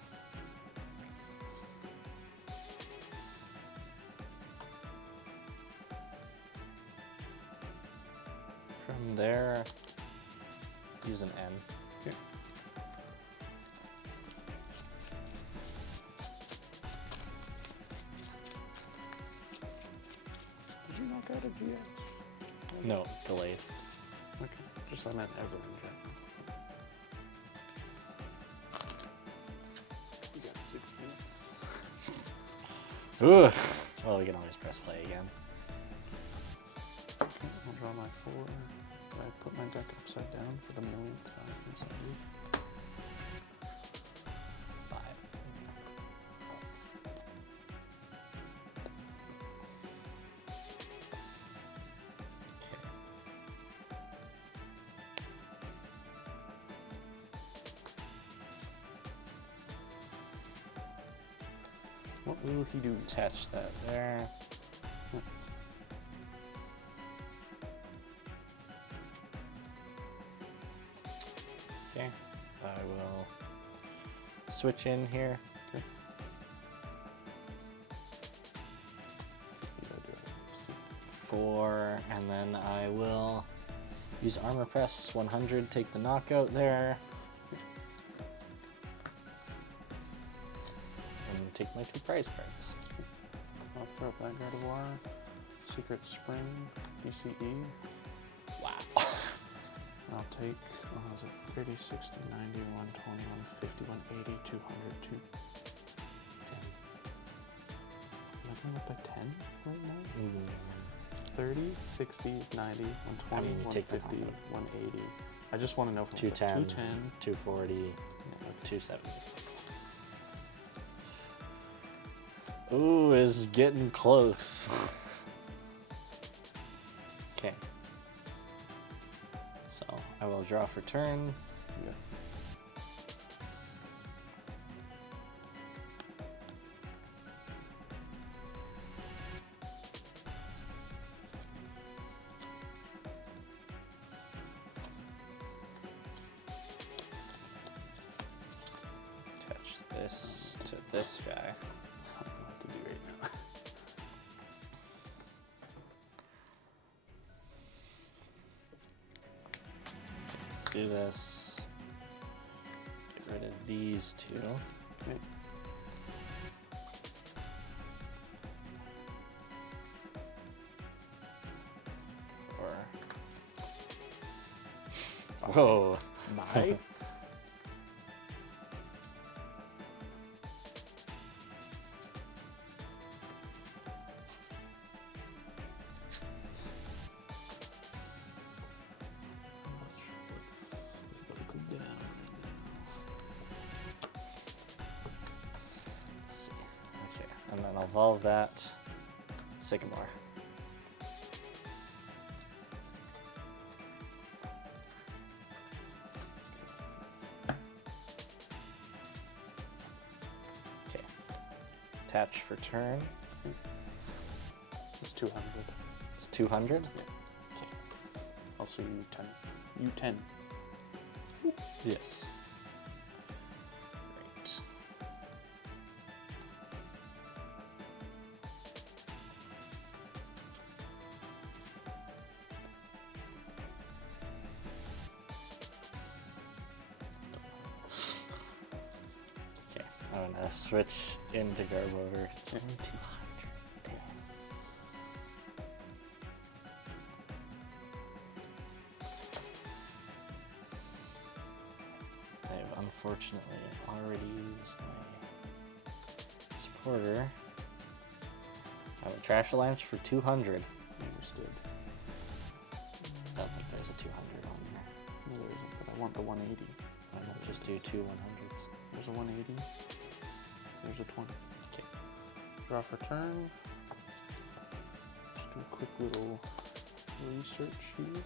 From there, use an N. Okay. Did you knock out a GX? No, delayed. Okay, just I meant ever in general. We got 6 minutes. Ooh. Well, we can always press play again. Okay, I'll draw my 4. I put my deck upside down for the millionth time recently. 5. What will he do? Attach that there. Okay, I will switch in here. Okay. 4, and then I will use Armor Press 100, take the knockout there. And take my 2 prize cards. I'll throw up that Gardevoir. Secret Spring, BCE. Wow. I'll take, what was it, 30, 60, 90, 120, 150, 180, 200, 210. Am I going up by 10 right now? 30, 60, 90, 120, I mean, you take the 150, knockout. 180. I just want to know from 210, 210, 240, yeah, okay. 270. Ooh, it's getting close. Okay. So I will draw for turn. Yeah. Attach this to this guy. I don't know what to do right now. Do this. Get rid of these 2. Okay. Whoa. My? Let's go down right Let's see. Okay, and then I'll evolve that Sycamore. Okay. Attach for turn. now. It's 200. It's 200. Yeah. Okay. Also U10. U10. Yes. Great. Okay, I'm gonna switch into Garbodor. It's only 200. Damn. I've unfortunately already used my supporter. have a Trash Avalanche for 200. Understood. Don't think there's a 200 on there. No, there isn't, but I want the 180. Why not just do 2 100s? There's a 180. There's a 20. Okay. Draw for turn. Just do a quick little research here.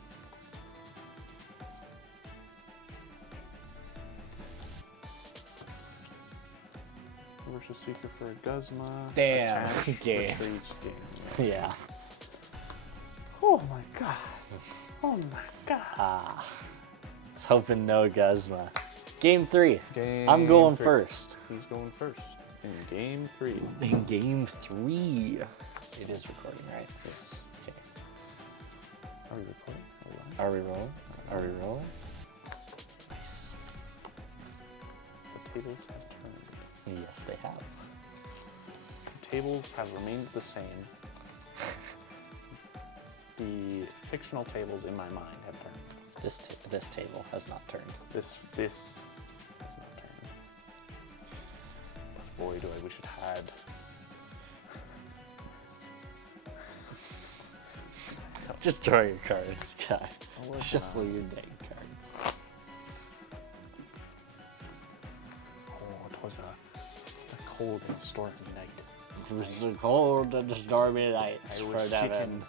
Versus Seeker for a Guzma. Damn. Attach, Okay. retreat, game. Yeah. Oh my god. Oh my god. Ah. I was hoping no Guzma. Game 3. Game I'm going 3. first. He's going first. In game 3. In game 3. It is recording, right? Yes. Okay. Are we recording? Are we rolling? Are we rolling? Nice. The tables have turned. Yes, they have. The tables have remained the same. The fictional tables in my mind have turned. This table has not turned. This has not turned. But boy, do I wish it had. Just draw your cards, guy. Oh, Shuffle your deck cards. Oh, it was a cold and stormy night. It was the cold and stormy night I for was Devin.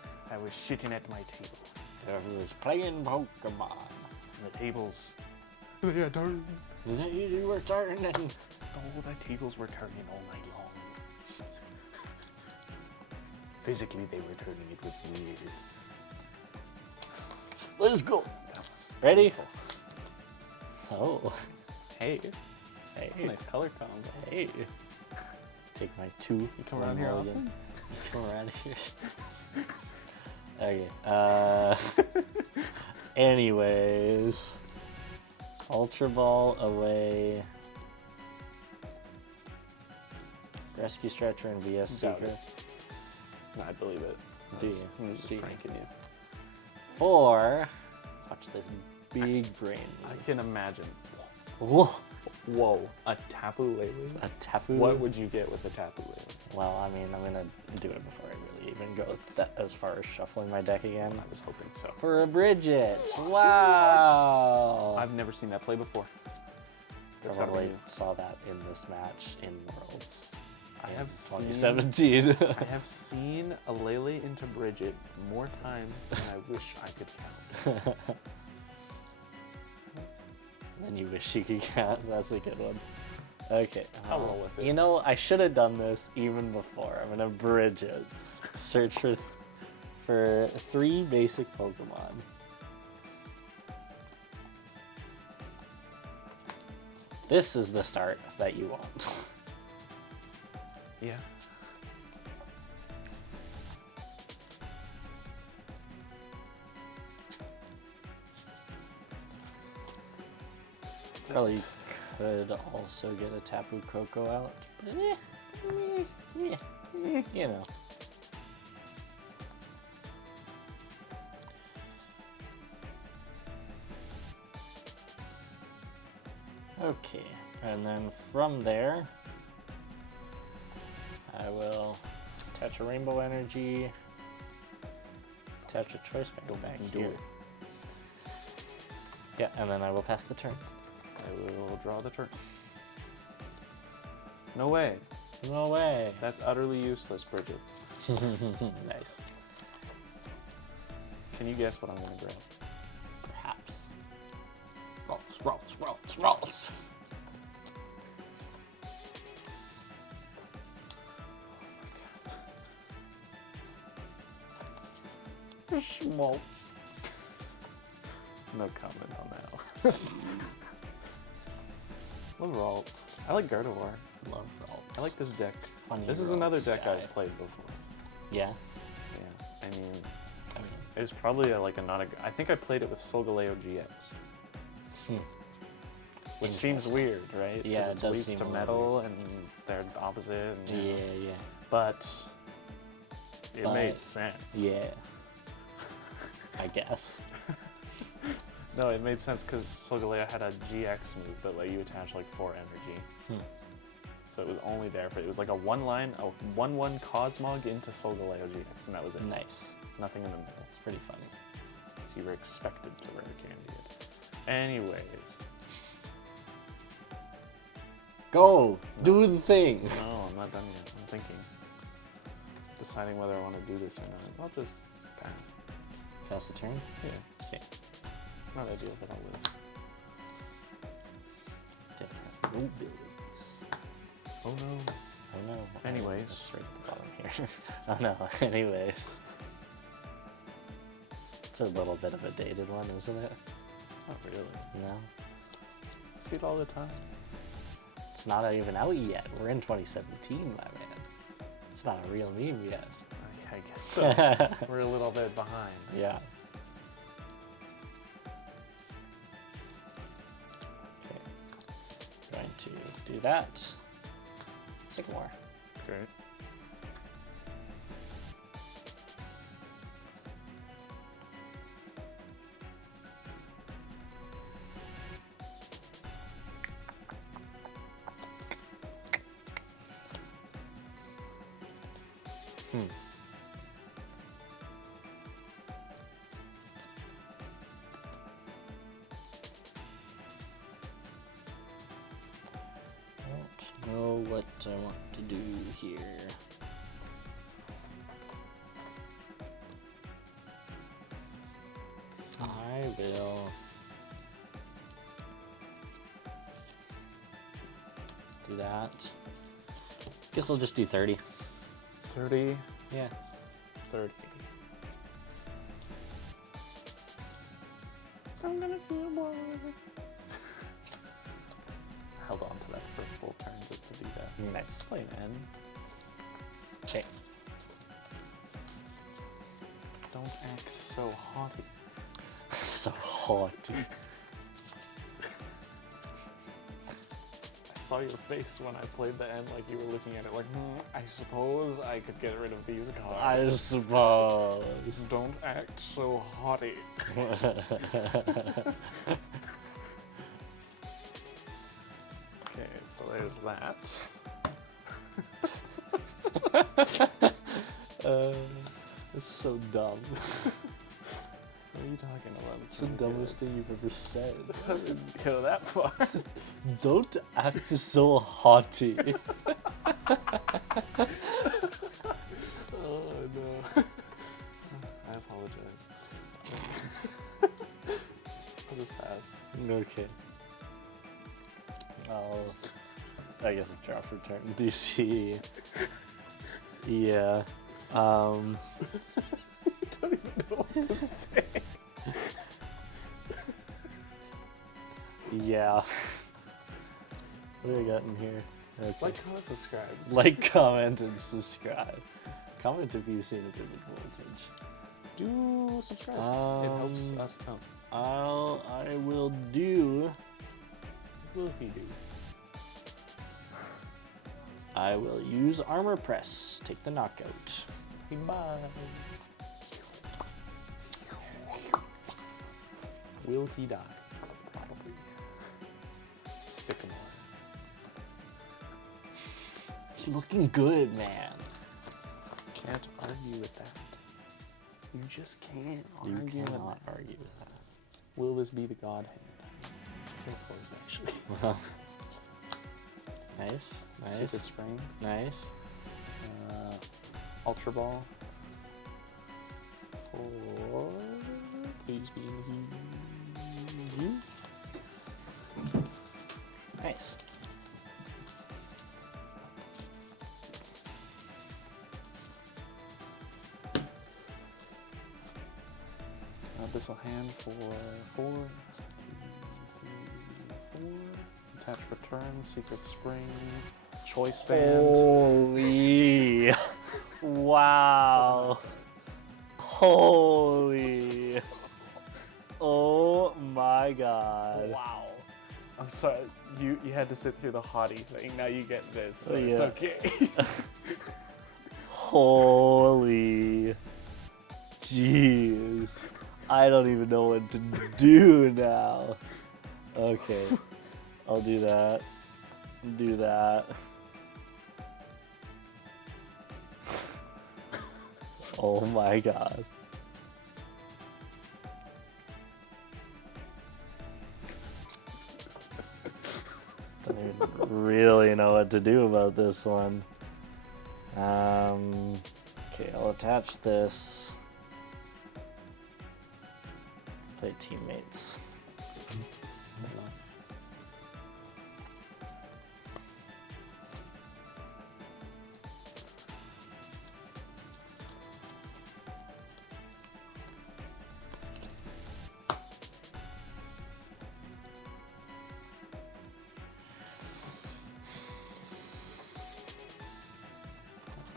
sitting at my table. Devin was playing Pokemon. And the tables, they had turned. They were turning. Oh, the tables were turning all night long. Physically, they were turning. It was weird. Let's go. That was Ready? painful. Oh. Hey, Hey. that's a nice color combo. Hey. Take my 2. You come around here often? You come around here. Okay. Anyways. Ultra Ball away. Rescue Stretcher and VS Doubt Seeker. it. No, I believe it. Do you? I'm just Do you? pranking you. 4. Watch this big brain. I can imagine. Whoa. Whoa, a Tapu Lele? A Tapu. What would you get with a Tapu Lele? Well, I mean, I'm gonna do it before I really even go as far as shuffling my deck again. I was hoping so. For a Bridget. Wow. I've never seen that play before. That's gotta be Probably new. saw that in this match in Worlds. I in have seen- 2017. I have seen a Lele into Bridget more times than I wish I could count. Then you wish you could count. That's a good one. Okay. I'll roll with it. You know, I should have done this even before. I'm gonna bridge it. Search for 3 basic Pokemon. This is the start that you want. Yeah. Probably could also get a Tapu Koko out, but you know. Okay, and then from there, I will attach a Rainbow Energy, attach a Choice Go back And do here. it. Yeah, and then I will pass the turn. I will draw the turn. No way. No way. That's utterly useless, Bridget. Nice. Can you guess what I'm gonna grab? Perhaps. Rolls. Schmaltz. No comment on that one. Love Ralts. I like Gardevoir. Love Rolls. I like this deck. Funny This is another Rolls deck guy. I've played before. Yeah. Yeah, I mean, it was probably I think I played it with Solgaleo GX. Which seems Interesting. weird, right? 'Cause Yeah, it it's does weak seem to a little metal and they're opposite. And, you know, Yeah. But it But- made sense. Yeah. I guess. No, it made sense because Solgaleo had a GX move that let you attach like 4 energy. So it was only there for, it was like a 1-line, a 1/1 Cosmog into Solgaleo GX, and that was it. Nice. Nothing in the middle. It's pretty funny. You were expected to rare candy it. Anyways. Go! Do the thing! No, I'm not done yet. I'm thinking. Deciding whether I want to do this or not. I'll just pass. Pass the turn? Yeah. Okay. Not ideal, but I'll live. Deck has no abilities. Oh no. Oh no. Anyways. It's right at the bottom here. Oh no. Anyways. It's a little bit of a dated one, isn't it? Not really. No? I see it all the time. It's not even out yet. We're in 2017, my man. It's not a real meme yet. I guess so. We're a little bit behind. Yeah. Okay. Going to do that. Sycamore. Great. Don't know what I want to do here. I will do that. Guess I'll just do 30. 30. Yeah. 30. I'm gonna feel more. Held on to that for a full turn just to do that. Nice. Play, man. Okay. Don't act so haughty. So hot. I saw your face when I played the end, like you were looking at it like, I suppose I could get rid of these cards. I suppose. Don't act so haughty. Okay, so there's that. It's so dumb. What are you talking about? It's the dumbest thing you've ever said. I didn't go that far. Don't act so haughty. Oh no. I apologize. I'll just pass. Okay. I guess draw for turn. DC. Yeah. I don't even know what to say. Yeah. What do we got in here? Okay. Like, comment, subscribe. Like, comment, and subscribe. Comment if you've seen a Vivid Voltage. Do subscribe. It helps us out. I will do. What will he do? I will use Armor Press. Take the knockout. Bye. Will he die? Probably. Sycamore. He's looking good, man. Can't argue with that. You just can't You argue with cannot that. argue with that. Will this be the God Hand? Of course, actually. Well, nice, nice, Secret Spring. nice. Ultra Ball. Or please be you. Nice. Abyssal Hand for 4. 2, 3, 4. Attach Return. Secret Spring. Choice Band. Holy! Wow! Holy! Oh my God! Wow. I'm sorry, you had to sit through the haughty thing. Now you get this, so Yeah. it's okay. Holy! Jeez! I don't even know what to do now. Okay, I'll do that. Do that. Oh my god. Don't even really know what to do about this one. Okay, I'll attach this. Play teammates.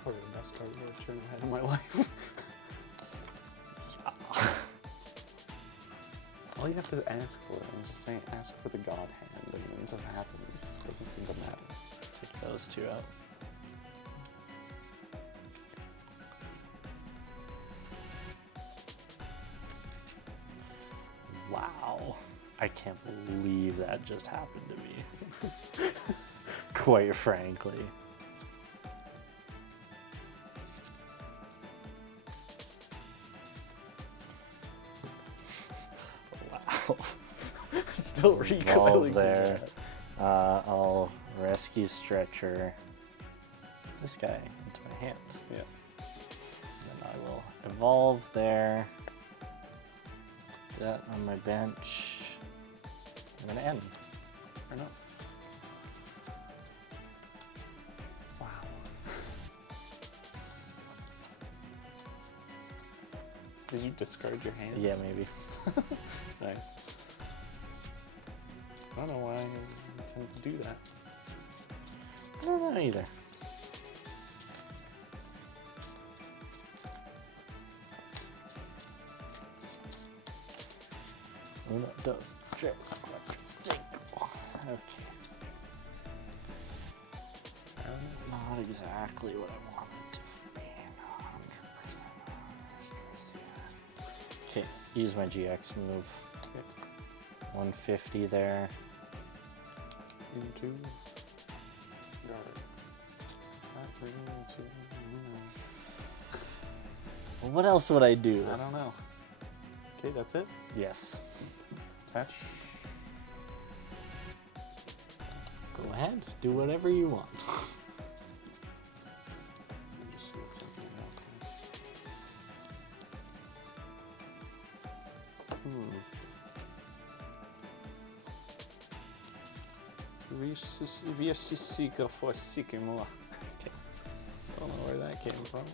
Probably the best card I've ever turned I had in my life. All you have to ask for is just say, ask for the God Hand, and it just happens. It doesn't seem to matter. Take those two out. Wow. I can't believe that just happened to me. Quite frankly. Wow. Still recoiling there. I'll rescue Stretcher. This guy into my hand. Yeah. And then I will evolve there. That on my bench. I'm gonna end. Fair enough. Wow. Did you discard your hand? Yeah, maybe. Nice. I don't know why I tend to do that. I don't know either. Uno, dos, tres, cuatro, cinco. Okay. Not exactly what I wanted to be. 100%. Okay, use my GX move. Okay. 150 there. Into Garb. Well, what else would I do? I don't know. Okay, that's it. Yes. Attach. Go ahead. Do whatever you want. Just see what's happening now. We are seeker for seeking more. Okay. Don't know where that came from.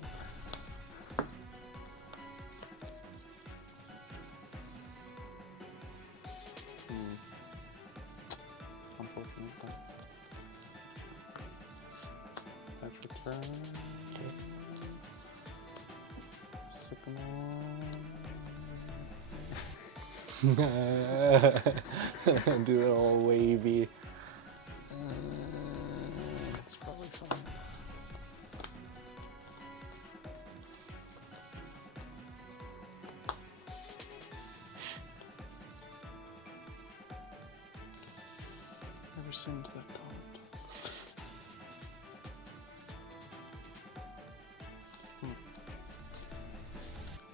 Unfortunate, but that's return. Okay. Sycamore. Do it all wavy. That's probably fine. Never seen to that card.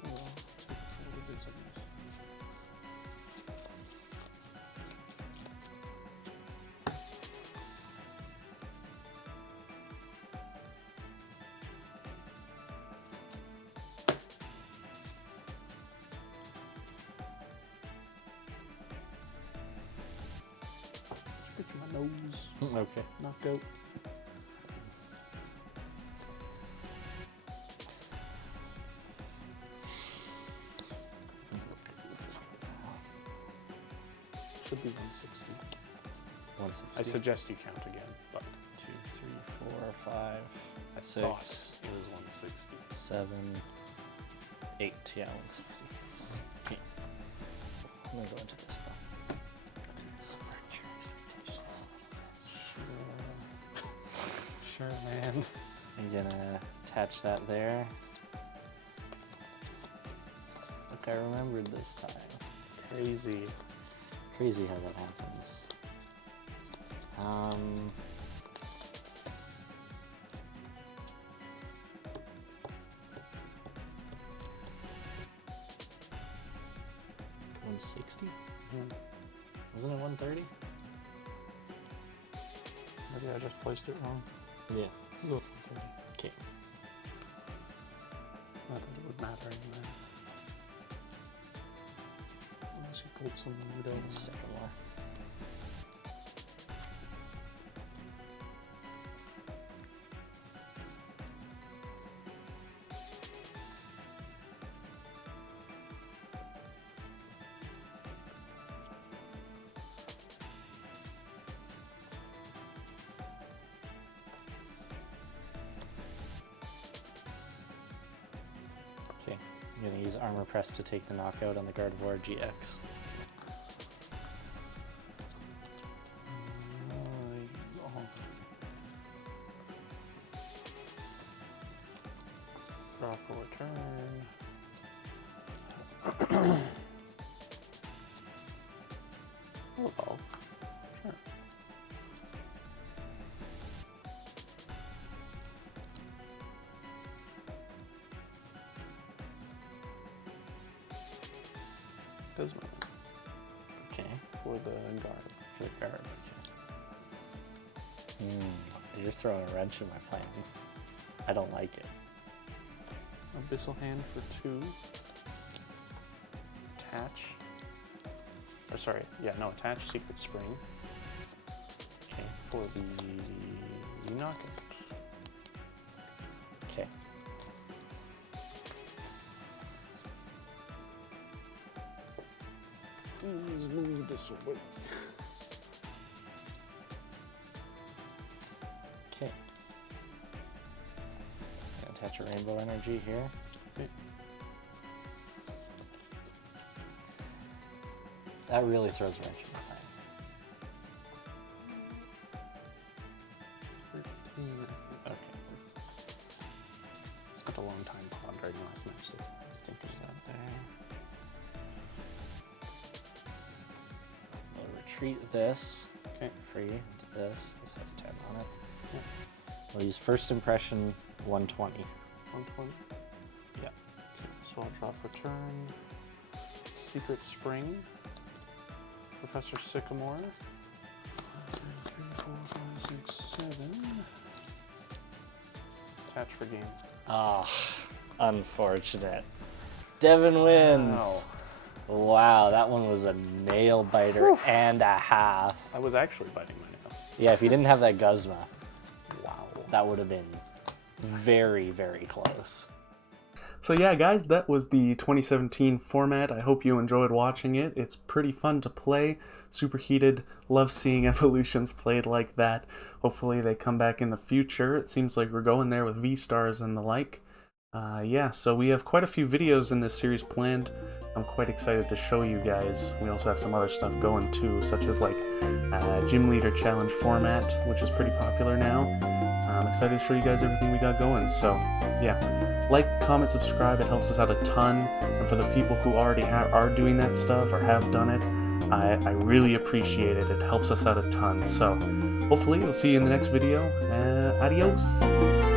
Oh well, what it is, I guess. Scratch my nose. Okay. Knockout. Should be 160. 160. I suggest you count again, but 2, 3, 4, 5, I 6, thought it was 160. 7, 8. Yeah, 160. Okay. I'm gonna go into this though. Subvert your expectations. Sure, man. I'm gonna attach that there. Look, I remembered this time. Crazy. Crazy how that happens. 160? Yeah. Wasn't it 130? Maybe I just placed it wrong. Yeah. We'll go with 130. Okay. Not that it would matter anyway. Unless you pulled some Ludo. Second one. Okay, I'm gonna use Armor Press to take the knockout on the Gardevoir GX. Draw for return. Will evolve. Sure. Gizmo. Okay, For the Garb. for the Garb. Okay. You're throwing a wrench in my plan. I don't like it. Abyssal Hand for 2. Attach. Or sorry, yeah, no, attach Secret Spring. Okay, for the knockout. Okay. Please move this away. Okay. Attach a Rainbow Energy here. Okay. That really throws a wrench in my plans. 13. Okay. Spent a long time pondering last match, that's what I was thinking about there. We'll retreat this. Okay. Free into this. This has 10 on it. Yeah. We'll use First Impression 120. 120? Yeah. Okay, so I'll draw for turn. Secret Spring. Professor Sycamore. 1, 2, 3, 4, 5, 6, 7. Attach for game. Ah, unfortunate. Devin wins. Wow. Wow, that one was a nail biter and a half. I was actually biting my nail. Yeah, if you didn't have that Guzma, Wow. that would have been very, very close. So yeah, guys, that was the 2017 format. I hope you enjoyed watching it. It's pretty fun to play, super heated. Love seeing evolutions played like that. Hopefully they come back in the future. It seems like we're going there with V-Stars and the like. Yeah, so we have quite a few videos in this series planned. I'm quite excited to show you guys. We also have some other stuff going too, such as like Gym Leader Challenge format, which is pretty popular now. I'm excited to show you guys everything we got going, so yeah. Like, comment, subscribe, it helps us out a ton, and for the people who already are doing that stuff or have done it, I really appreciate it. It helps us out a ton, so hopefully we'll see you in the next video. Adios!